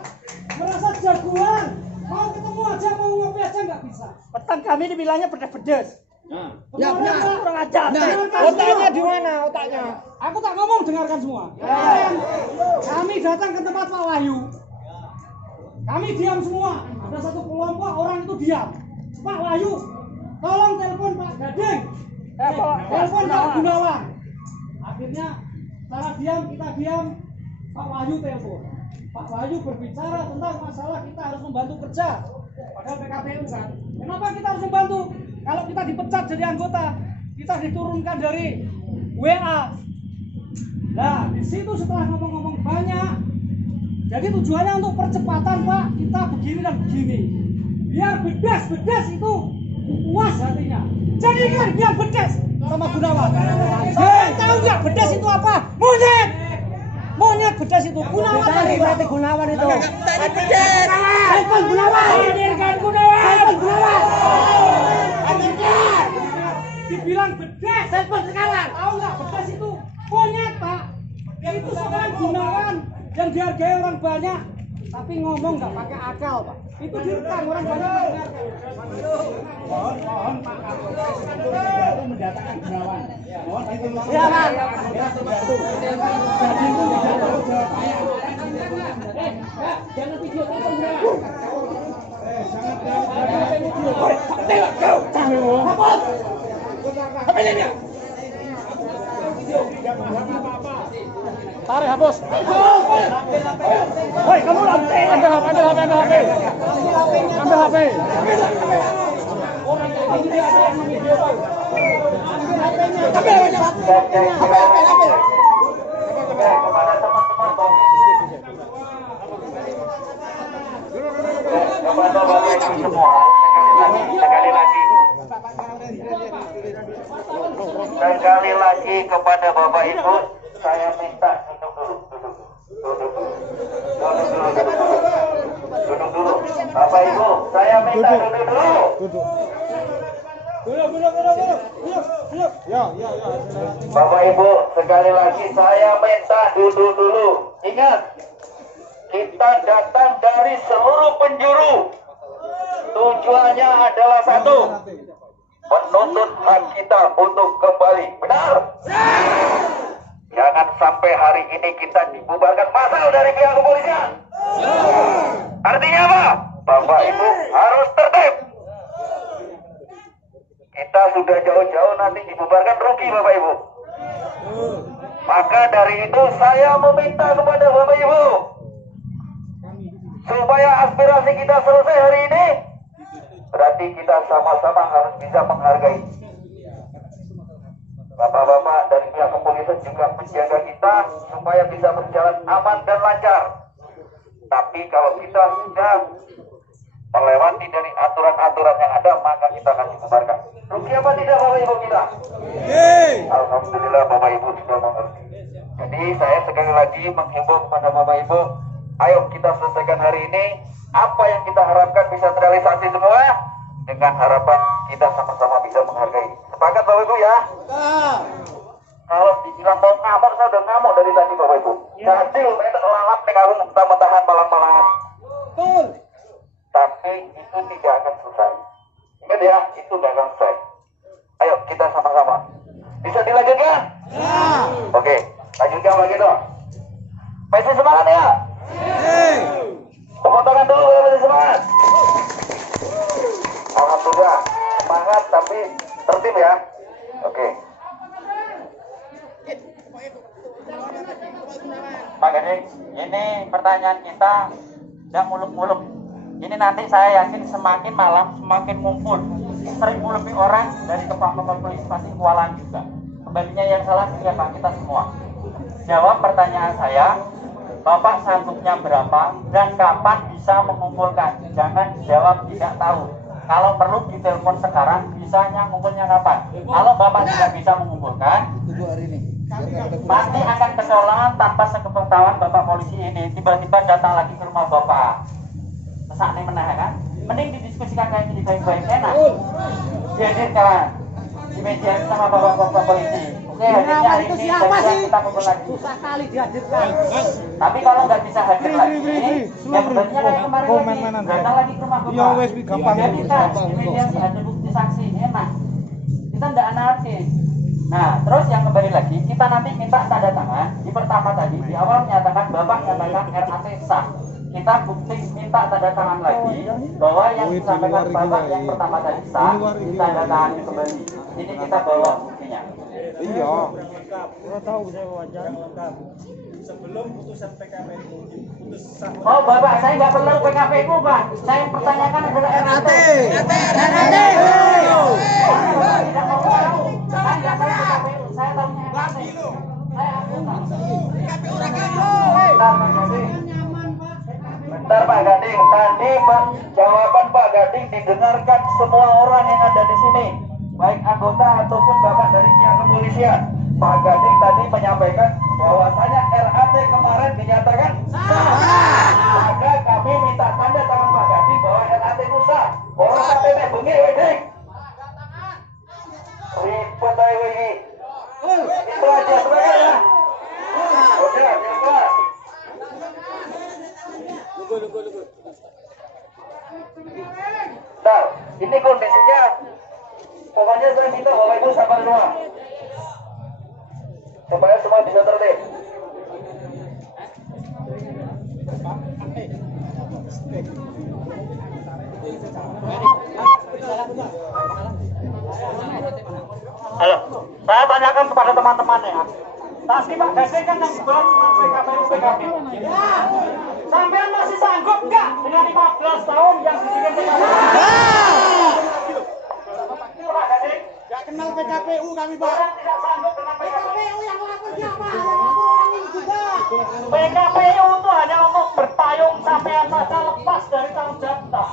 merasa jagoan. Mau ketemu aja, mau ngopi aja nggak bisa. Petang kami dibilangnya pedes-pedes. Ya benar, kurang ajar. Otaknya di mana? Otaknya? Aku tak ngomong, dengarkan semua. Kami datang ke tempat Pak Wahyu. Kami diam semua. Ada satu kelompok orang itu diam. Pak Wahyu, tolong telepon Pak Gading. Telepon Pak Gunawan. Akhirnya secara diam kita diam. Pak Wahyu telepon. Pak Wahyu berbicara tentang masalah kita harus membantu kerja. Padahal PKPU kan. Kenapa kita harus membantu? Kalau kita dipecat jadi anggota, kita diturunkan dari WA. Nah, di situ setelah ngomong-ngomong banyak, jadi tujuannya untuk percepatan Pak, kita begini dan begini. Biar bedas itu puas hatinya. Jadi kan biar bedas sama Gunawan. Tahu nggak bedas itu apa? Monyet. Monyet bedas itu. Gunawan tadi berarti Gunawan itu. Telepon Gunawan. Hadirkan Gunawan. Telepon Gunawan. Dibilang bedas. Telepon sekarang. Tahu nggak bedas itu monyet Pak. Itu seorang Gunawan yang dihargai orang banyak, tapi ngomong nggak pakai akal Pak. Itu direkam orang banyak. Mohon Pak Kapolres mendatangkan Gunawan. Mohon ditolong. Iya Pak. Jadi itu tidak tahu jawabannya. Jangan video telepon Gunawan. Tarik hapus. Woi, kamu lantai. Ambil HP. Ambil HP. Orang yang dia ada yang video Pak. Ambil HP-nya. Kepada teman-teman kepada Bapak Ibu semua sekali lagi kepada Bapak saya minta duduk dulu. Duduk dulu. Bapak Ibu, saya minta duduk dulu. Bapak Ibu, sekali lagi saya minta duduk dulu. Ingat, kita datang dari seluruh penjuru. Tujuannya adalah satu, menuntut hak kita untuk kembali. Benar? Jangan sampai hari ini kita dibubarkan massal dari pihak kepolisian. Artinya apa? Bapak Ibu harus tertib. Kita sudah jauh-jauh nanti dibubarkan rugi Bapak Ibu. Maka dari itu saya meminta kepada Bapak Ibu supaya aspirasi kita selesai hari ini. Berarti kita sama-sama harus bisa menghargai. Bapak-bapak dari pihak kepolisian juga menjaga kita supaya bisa berjalan aman dan lancar. Tapi kalau kita sudah melewati dari aturan-aturan yang ada, maka kita akan dibubarkan. Rugi apa tidak Bapak Ibu kita? Alhamdulillah Bapak Ibu sudah mengerti. Jadi saya sekali lagi menghimbau kepada Bapak Ibu, ayo kita selesaikan hari ini. Apa yang kita harapkan bisa terrealisasi semua, dengan harapan kita sama-sama bisa menghargai. Sepakat Bapak Ibu ya? Kalau dibilang mau ngamuk, saya udah ngamuk dari tadi Bapak Ibu. Kacil, saya lalap nih aku mentah-mentahan malang-malangan. Tapi itu tidak akan selesai. Ingat ya, itu tidak akan selesai. Ayo kita sama-sama. Bisa dilanjutkan? Oke, lanjutkan lagi dong. Masih semangat ya? Tepuk tangan dulu ya, masih semangat. Alhamdulillah, semangat tapi tertib ya. Oke. Pak Gading, ini pertanyaan kita tidak muluk-muluk. Ini nanti saya yakin semakin malam semakin ngumpul 1000 lebih orang dari kepala polisi pasti kualan juga. Kembalinya yang salah juga Pak kita semua. Jawab pertanyaan saya, Bapak sanggupnya berapa dan kapan bisa mengumpulkan? Jangan jawab tidak tahu. Kalau perlu ditelepon sekarang, bisanya ngumpulnya kapan? Kalau Bapak tidak bisa mengumpulkan, pasti akan kesalahan tanpa sepengetahuan Bapak polisi ini. Tiba-tiba datang lagi ke rumah Bapak. Saat ini menang kan? Mending didiskusikan kayak gini baik-baik, enak. Dihadirkan di media sama Bapak polisi. Oke, hadirnya hari ini dan kita kumpul lagi. Susah kali dihadirkan. Tapi kalau nggak bisa hadir lagi, ya sebenarnya kayak kemarin lagi, datang lagi ke rumah Bapak. Jadi kan di media ada bukti saksi, enak. Kita nggak anarkis. Nah, terus yang kembali lagi, kita nanti minta tanda tangan. Di pertama tadi, di awal menyatakan Bapak nyatakan RAT sah. Kita bukti minta tanda tangan lagi bahwa yang disampaikan Bapak yang pertama tadi sah, ditanda tangan kembali. Ini kita bawa buktinya. Iya. Tahu saya wajar lengkap. Sebelum putusan PKPU putus sah. Oh Bapak, saya nggak perlu PKPU Pak. Saya yang pertanyakan adalah RAT. Tidak mau tahu. Saya nggak tahu PKPU. Saya tahunya RAT. Saya anggota. Bentar Pak Gading. Tadi Pak jawaban Pak Gading didengarkan semua orang yang ada di sini, baik anggota ataupun Bapak dari pihak kepolisian. Pak Gading tadi menyampaikan bahwasanya RAT kemarin dinyatakan sah. Maka kami minta tanda tangan Pak Gading bahwa RAT itu sah. Orang KTP bengi wedik. Ribet aja ini. Itu aja sebagai ya. Oke, ya. Nah, ini kondisinya. Pokoknya saya minta Bapak Ibu sabar semua. Supaya semua bisa tertib. Halo, saya tanyakan kepada teman-teman ya. Tadi Pak Gading kan yang bahas PKPU. Sampean masih sanggup nggak dengan 15 tahun yang dibikin PKPU? Pak Gading, Gak kenal PKPU kami Pak. orang tidak sanggup dengan PKPU. Yang lapor siapa? Yang lapor orang ini juga. PKPU itu hanya untuk berpayung sampean saja lepas dari tanggung jawab kita.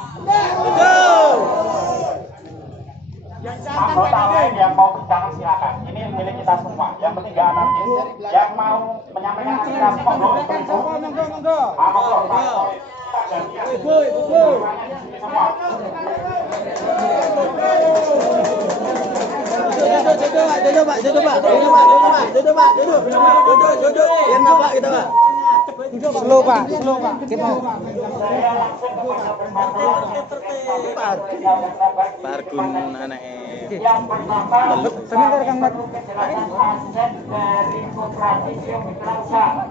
Yang cantan Anggota PKPU. lain yang mau bicara silakan. Ini milik kita semua. Yang penting nggak anarkis. Yang mau menyampaikan aspirasi monggo. Monggo. Ibu. Semua. Slow Pak. Kita. Saya langsung Pargun anake. yang pertama Sebentar Kang Mat. penjelasan aset dari koperasi Mitra Usaha.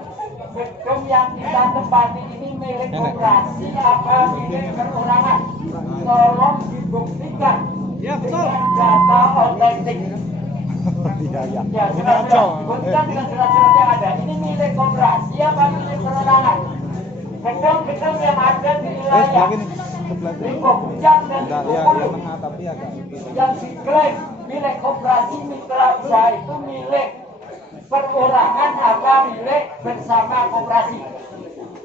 Gedung yang kita tempati ini milik koperasi apa milik perorangan? Tolong dibuktikan dengan data otentik. Ya, surat-surat dibuktikan dengan surat-surat yang ada. Ini milik koperasi apa milik perorangan? Gedung-gedung yang ada di wilayah Lingkup Hujan dan Lingkup yang diklaim milik koperasi mitra usaha itu milik perorangan apa milik bersama koperasi.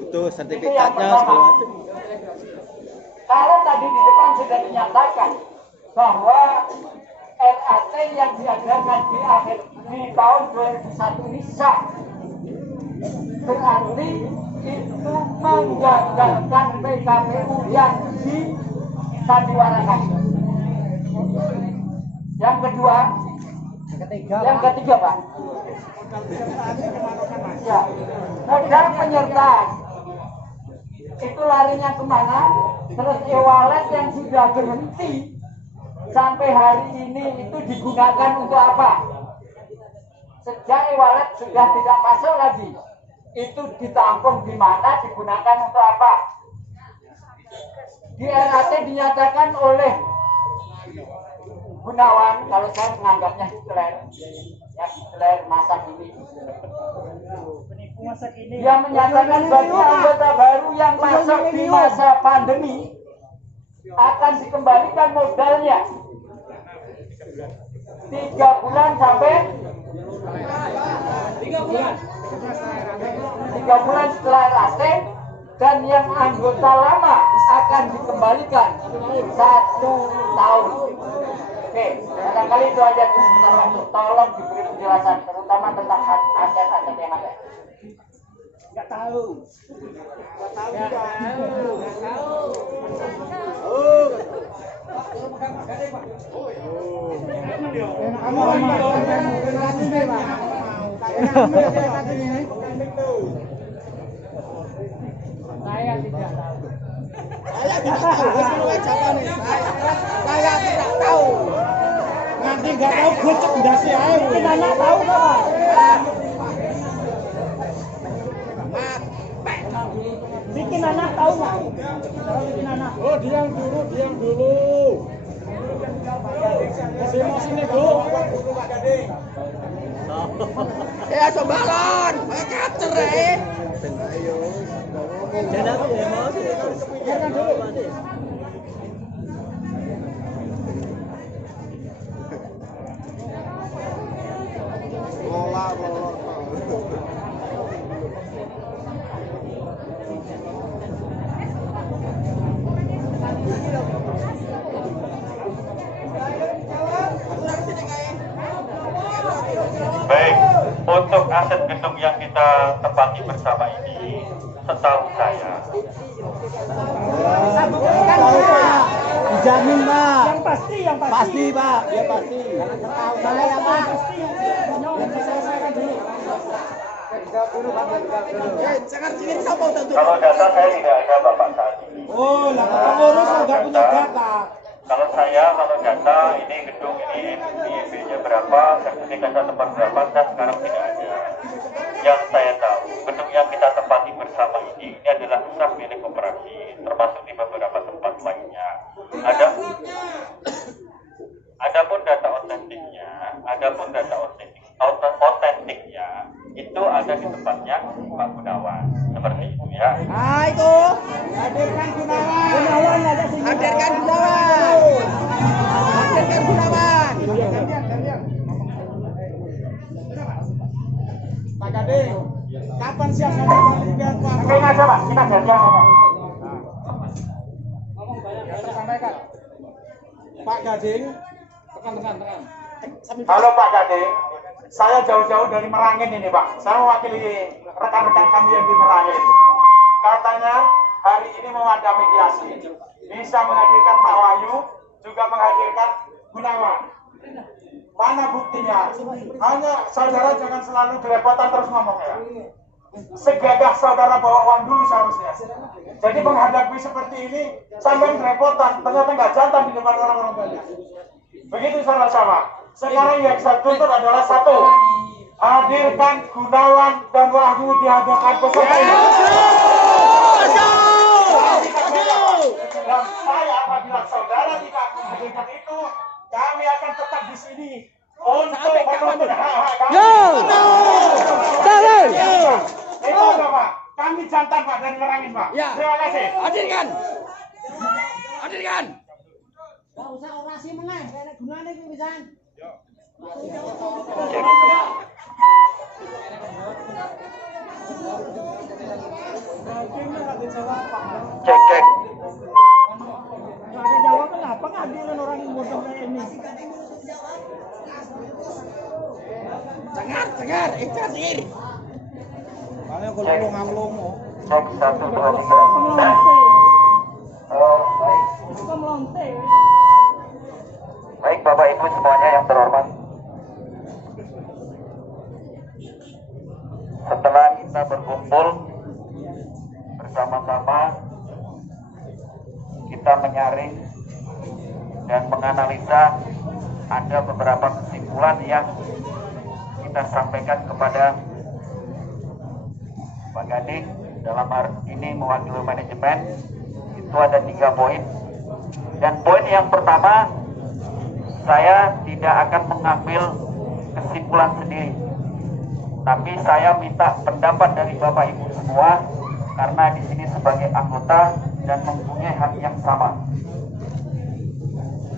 Itu Itu yang sertifikatnya pertama. segala macam. Kalau tadi di depan sudah dinyatakan bahwa RAT yang diadakan di tahun 2001 ini sah, berarti itu menggagalkan PKPU yang disandiwarakan. Yang kedua, yang ketiga Pak, ya, modal penyertaan itu larinya kemana? Terus e-wallet yang sudah berhenti sampai hari ini itu digunakan untuk apa? Sejak e-wallet sudah tidak masuk lagi, itu ditampung di mana, digunakan untuk apa? Di RAT dinyatakan oleh Gunawan, kalau saya menganggapnya Hitler, ya Hitler masa ini. Dia menyatakan bagi anggota baru yang masuk di masa pandemi akan dikembalikan modalnya 3 bulan sampai 3 bulan setelah RAT, dan yang anggota lama akan dikembalikan 1 tahun. Oke, barangkali itu aja sebentar waktu. Tolong diberi penjelasan, terutama tentang aset-aset yang ada. Enggak tahu. Saya tidak tahu. Saya tidak tahu. Nanti nggak tahu gue cek dasi air. Kita nggak tahu kok. Bikin anak tahu nggak? Bikin anak. Oh diam dulu. Emosi nih Bu. Pak Gading. Coba balon. Kacer Ayo. Jangan aku emosi. Biarkan dulu. Baik, untuk aset gedung yang kita tempati bersama ini, setahu saya, Dijamin Pak. Yang pasti. Pasti Pak. Ya pasti. Saya Pak. kalau data saya tidak ada Bapak saat ini. Oh, lah Pak Pengurus nggak punya data. Kalau data ini gedung ini IEB-nya berapa, sertifikatnya tempat berapa, dan sekarang tidak ada. Yang saya tahu, gedung yang kita tempati bersama ini adalah sah milik koperasi, termasuk di beberapa tempat lainnya. Adapun data otentiknya itu ada di tempatnya Pak Gunawan, seperti itu ya. Ah itu. Hadirkan Gunawan. Hadirkan Gunawan. Pak Gading, kapan siap lihat Pak? Oke, aja Pak, kita janjian aja. Sampaikan. Pak Gading, tekan. Halo Pak Gading, saya jauh-jauh dari Merangin ini Pak. Saya mewakili rekan-rekan kami yang di Merangin. Katanya hari ini mau ada mediasi. Bisa menghadirkan Pak Wahyu, juga menghadirkan Gunawan. Mana buktinya? Hanya saudara jangan selalu belepotan terus ngomong ya. Segagah saudara bawa uang dulu seharusnya. Jadi menghadapi seperti ini sampai belepotan, ternyata nggak jantan di depan orang-orang banyak. Begitu sama-sama. Sekarang yang saya tuntut adalah satu, hadirkan Gunawan dan Wahyu di hadapan peserta ini. Dan saya apabila saudara tidak menghadirkan itu, kami akan tetap di sini untuk menuntut hak-hak kami. Itu apa Pak? Kami jantan Pak dan Merangin Pak. Terima kasih. Hadirkan. Gak usah orasi meneh, nek gunane iki pisan. Cek. Gak ada jawab kenapa ngambilin orang yang bodoh kayak ini. Dengar, ikhlasir. Kalau aku ngomong. Cek 1 2 3. Melonte. Baik. Kok melonte? Baik Bapak Ibu semuanya yang terhormat. Setelah kita berkumpul bersama-sama, kita menyaring dan menganalisa ada beberapa kesimpulan yang kita sampaikan kepada Pak Gading dalam hari ini mewakili manajemen. Itu ada 3 poin. Dan poin yang pertama, saya tidak akan mengambil kesimpulan sendiri, tapi saya minta pendapat dari Bapak Ibu semua karena di sini sebagai anggota dan mempunyai hak yang sama.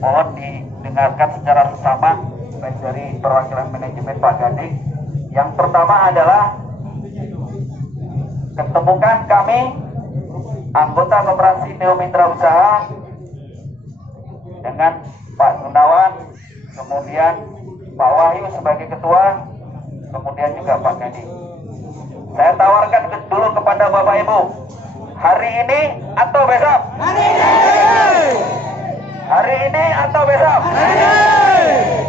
Mohon didengarkan secara sesama baik dari perwakilan manajemen Pak Gading. Yang pertama adalah ketemukan kami anggota Koperasi Neo Mitra Usaha dengan Pak Gunawan, kemudian Pak Wahyu sebagai ketua, kemudian juga Pak Gading. Saya tawarkan dulu kepada Bapak Ibu, hari ini atau besok? Hari ini atau besok?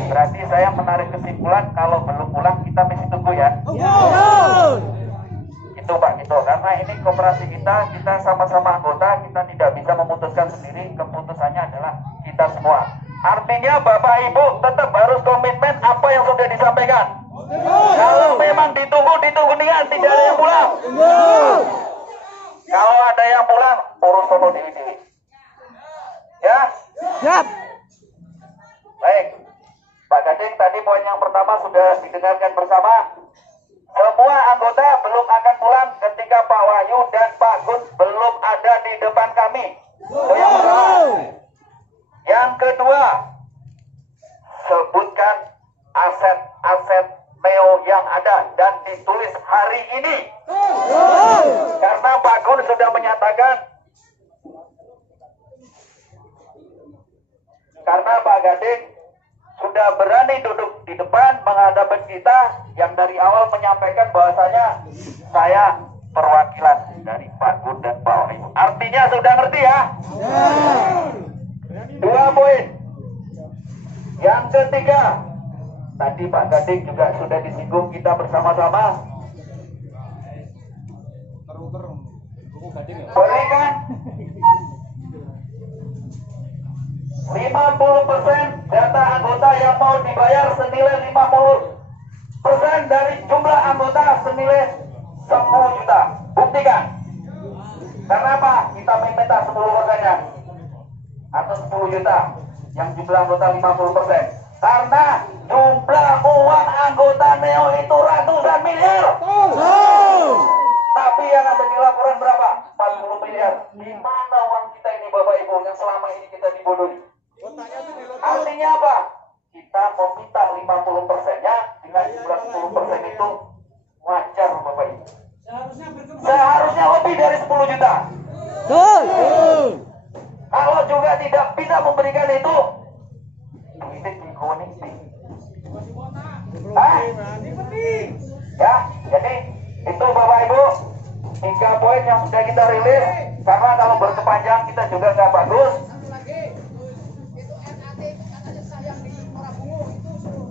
Berarti saya menarik kesimpulan kalau belum pulang kita mesti tunggu ya. Itu Pak, gitu. Karena ini koperasi kita sama-sama anggota, kita tidak bisa memutuskan sendiri, keputusannya adalah kita semua. Artinya Bapak Ibu tetap harus komitmen apa yang sudah disampaikan. Kalau memang ditunggu dengan tidak ada yang pulang. Kalau ada yang pulang, urus sono ini. Ya? Siap. Baik. Pak Gading, tadi poin yang pertama sudah didengarkan bersama. Semua anggota belum akan pulang ketika Pak Wahyu dan Pak Gun belum ada di depan kami. Itu yang pertama. Yang kedua, sebutkan aset-aset Neo yang ada dan ditulis hari ini. Karena Pak Gun sudah menyatakan, karena Pak Gading sudah berani duduk di depan menghadapi kita yang dari awal menyampaikan bahwasanya saya perwakilan dari Pak Gun dan Pak Wahyu. Artinya sudah ngerti ya? 2 poin. Yang ketiga, tadi Pak Gading juga sudah disinggung kita bersama-sama. Berikan 50% data anggota yang mau dibayar senilai 50% dari jumlah anggota senilai 10 juta. Buktikan. Karena apa? Kita minta 10%-nya atau 10 juta yang jumlah anggota 50%. Karena jumlah uang anggota Neo itu ratusan miliar. Tapi yang ada di laporan berapa? 40 miliar. Di mana uang kita ini Bapak Ibu yang selama ini kita dibodohi? Artinya apa? Kita meminta 50%-nya dengan jumlah 10% itu wajar Bapak Ibu. Seharusnya lebih dari 10 juta. Kalau juga tidak bisa memberikan itu, ini dikuning. 3 poin yang sudah kita rilis, karena kalau berkepanjang kita juga nggak bagus.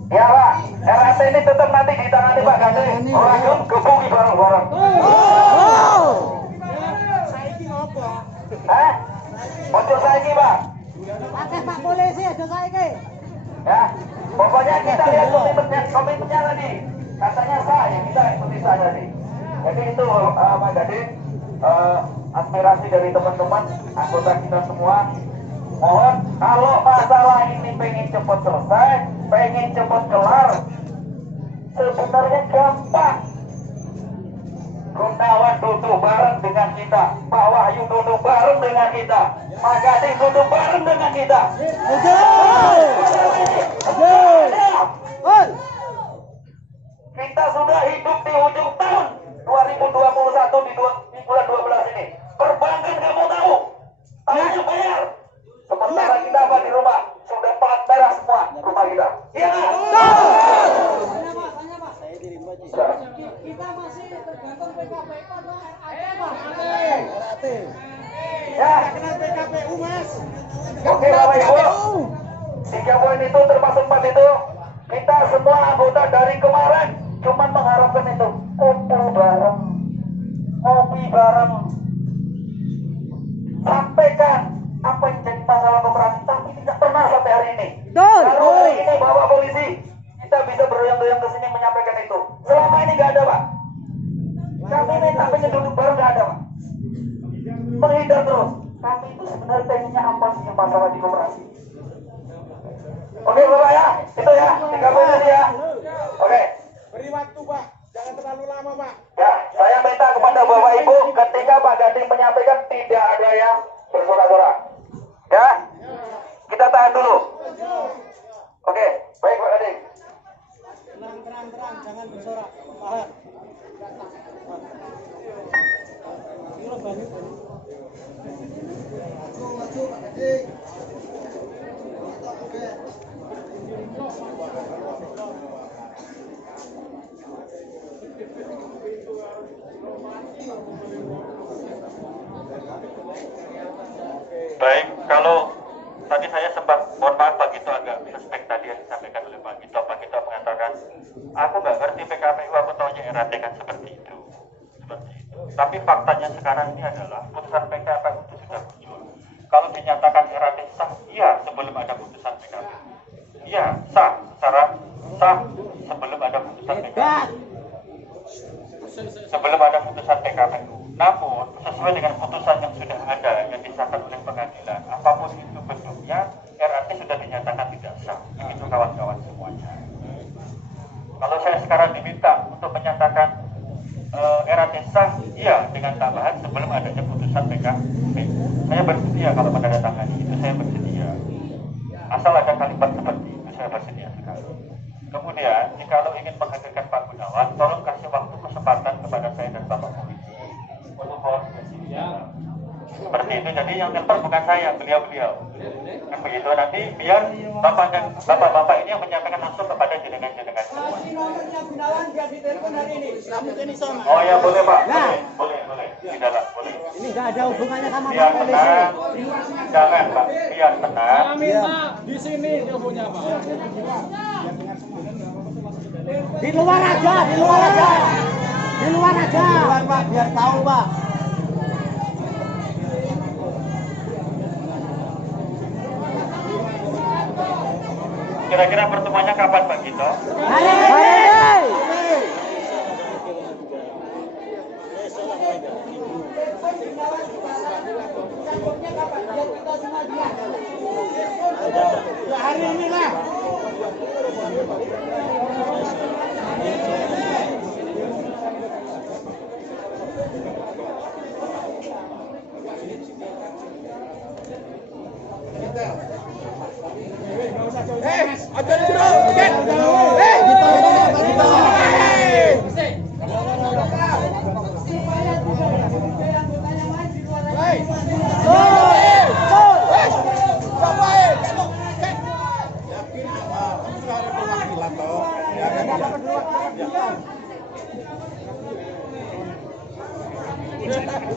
Ya Pak, RAT ini tetap nanti ditangani Pak Gading. Langsung gebuki bareng-bareng. Muncul saiki Pak. Pakai Pak Polisi aja saiki. Ya, pokoknya kita lihat komitmennya tadi. Katanya sah, ya kita ikuti sah tadi. Jadi itu Pak Gading, aspirasi dari teman-teman anggota kita semua. Mohon kalau masalah ini pengen cepat selesai, pengen cepat kelar, sebenarnya gampang. Gunawan duduk bareng dengan kita, Pak Wahyu duduk bareng dengan kita, Pak Gading duduk bareng dengan kita. Kita sudah hidup di ujung tahun 2021 di bulan 12 ini. Perbankan kamu tahu, tanggung bayar. Sementara kita apa di rumah sudah plat merah semua rumah kita. Iya nggak? Kita masih tergantung PKPU atau RAT. Ya. PKPU Mas. Oke Bapak Ibu, 3 poin itu termasuk 4 itu kita semua anggota dari kemarin cuma mengharapkan itu kumpul bareng, ngopi bareng, sampaikan apa yang jadi masalah koperasi, tapi tidak pernah sampai hari ini. Baru hari ini Bapak Polisi kita bisa beroyang-oyang ke sini menyampaikan itu. Selama ini nggak ada Pak. Kami minta pengen duduk bareng nggak ada Pak. Menghindar terus. Kami itu sebenarnya pengennya apa sih yang masalah di koperasi? Oke Bapak ya, itu ya, 3 poin ini ya. Oke. Beri waktu Pak, jangan terlalu lama Pak. Ya, saya minta kepada Bapak Ibu ketika Pak Gading menyampaikan tidak ada yang bersorak-sorak. Ya, kita tahan dulu. Oke, baik Pak Gading. Tenang, jangan bersorak. Tahan. Maju, Pak Gading. Baik, kalau tadi saya sempat, mohon maaf Pak Gito agak suspek tadi yang disampaikan oleh Pak Gito. Pak Gito mengatakan, aku nggak ngerti PKPU, aku taunya RAT kan seperti itu. Tapi faktanya sekarang ini adalah putusan PKPU itu sudah muncul. Kalau dinyatakan RAT sah, iya sebelum ada putusan PKPU. Iya, sah, secara sah sebelum ada putusan PKPU. Sebelum ada putusan PKPU. Namun, sesuai dengan putusan yang sudah ada, yang disahkan oleh pengadilan, apapun itu bentuknya, RAT sudah dinyatakan tidak sah. Itu kawan-kawan semuanya. Kalau saya sekarang diminta untuk menyatakan RAT sah, iya dengan tambahan sebelum adanya putusan PKPU. Saya bersedia kalau menandatangani itu, saya bersedia. Asal ada kalimat seperti itu, saya bersedia sekali. Kemudian, jika ingin menghadirkan Pak Gunawan, tolong kasih waktu kesempatan kepada saya dan Bapak Polisi untuk koordinasi. Seperti itu, jadi yang telepon bukan saya, beliau-beliau. Kan begitu, nanti biar bapak-bapak ini yang menyampaikan langsung kepada jenengan-jenengan semua. Nomornya Gunawan nggak ditelepon hari ini. Oh ya boleh Pak, boleh, di dalam boleh. Ini nggak ada hubungannya sama Biar Pak Polisi. tenang, jangan Pak, biar tenang. Di sini teleponnya Pak. Di luar aja. Di luar Pak, biar tahu Pak. Kira-kira pertemuannya kapan Pak Gito? Hari. Hari ini lah. Aja dulu. Yakin apa? Kamu sudah ada perwakilan toh. Kesana.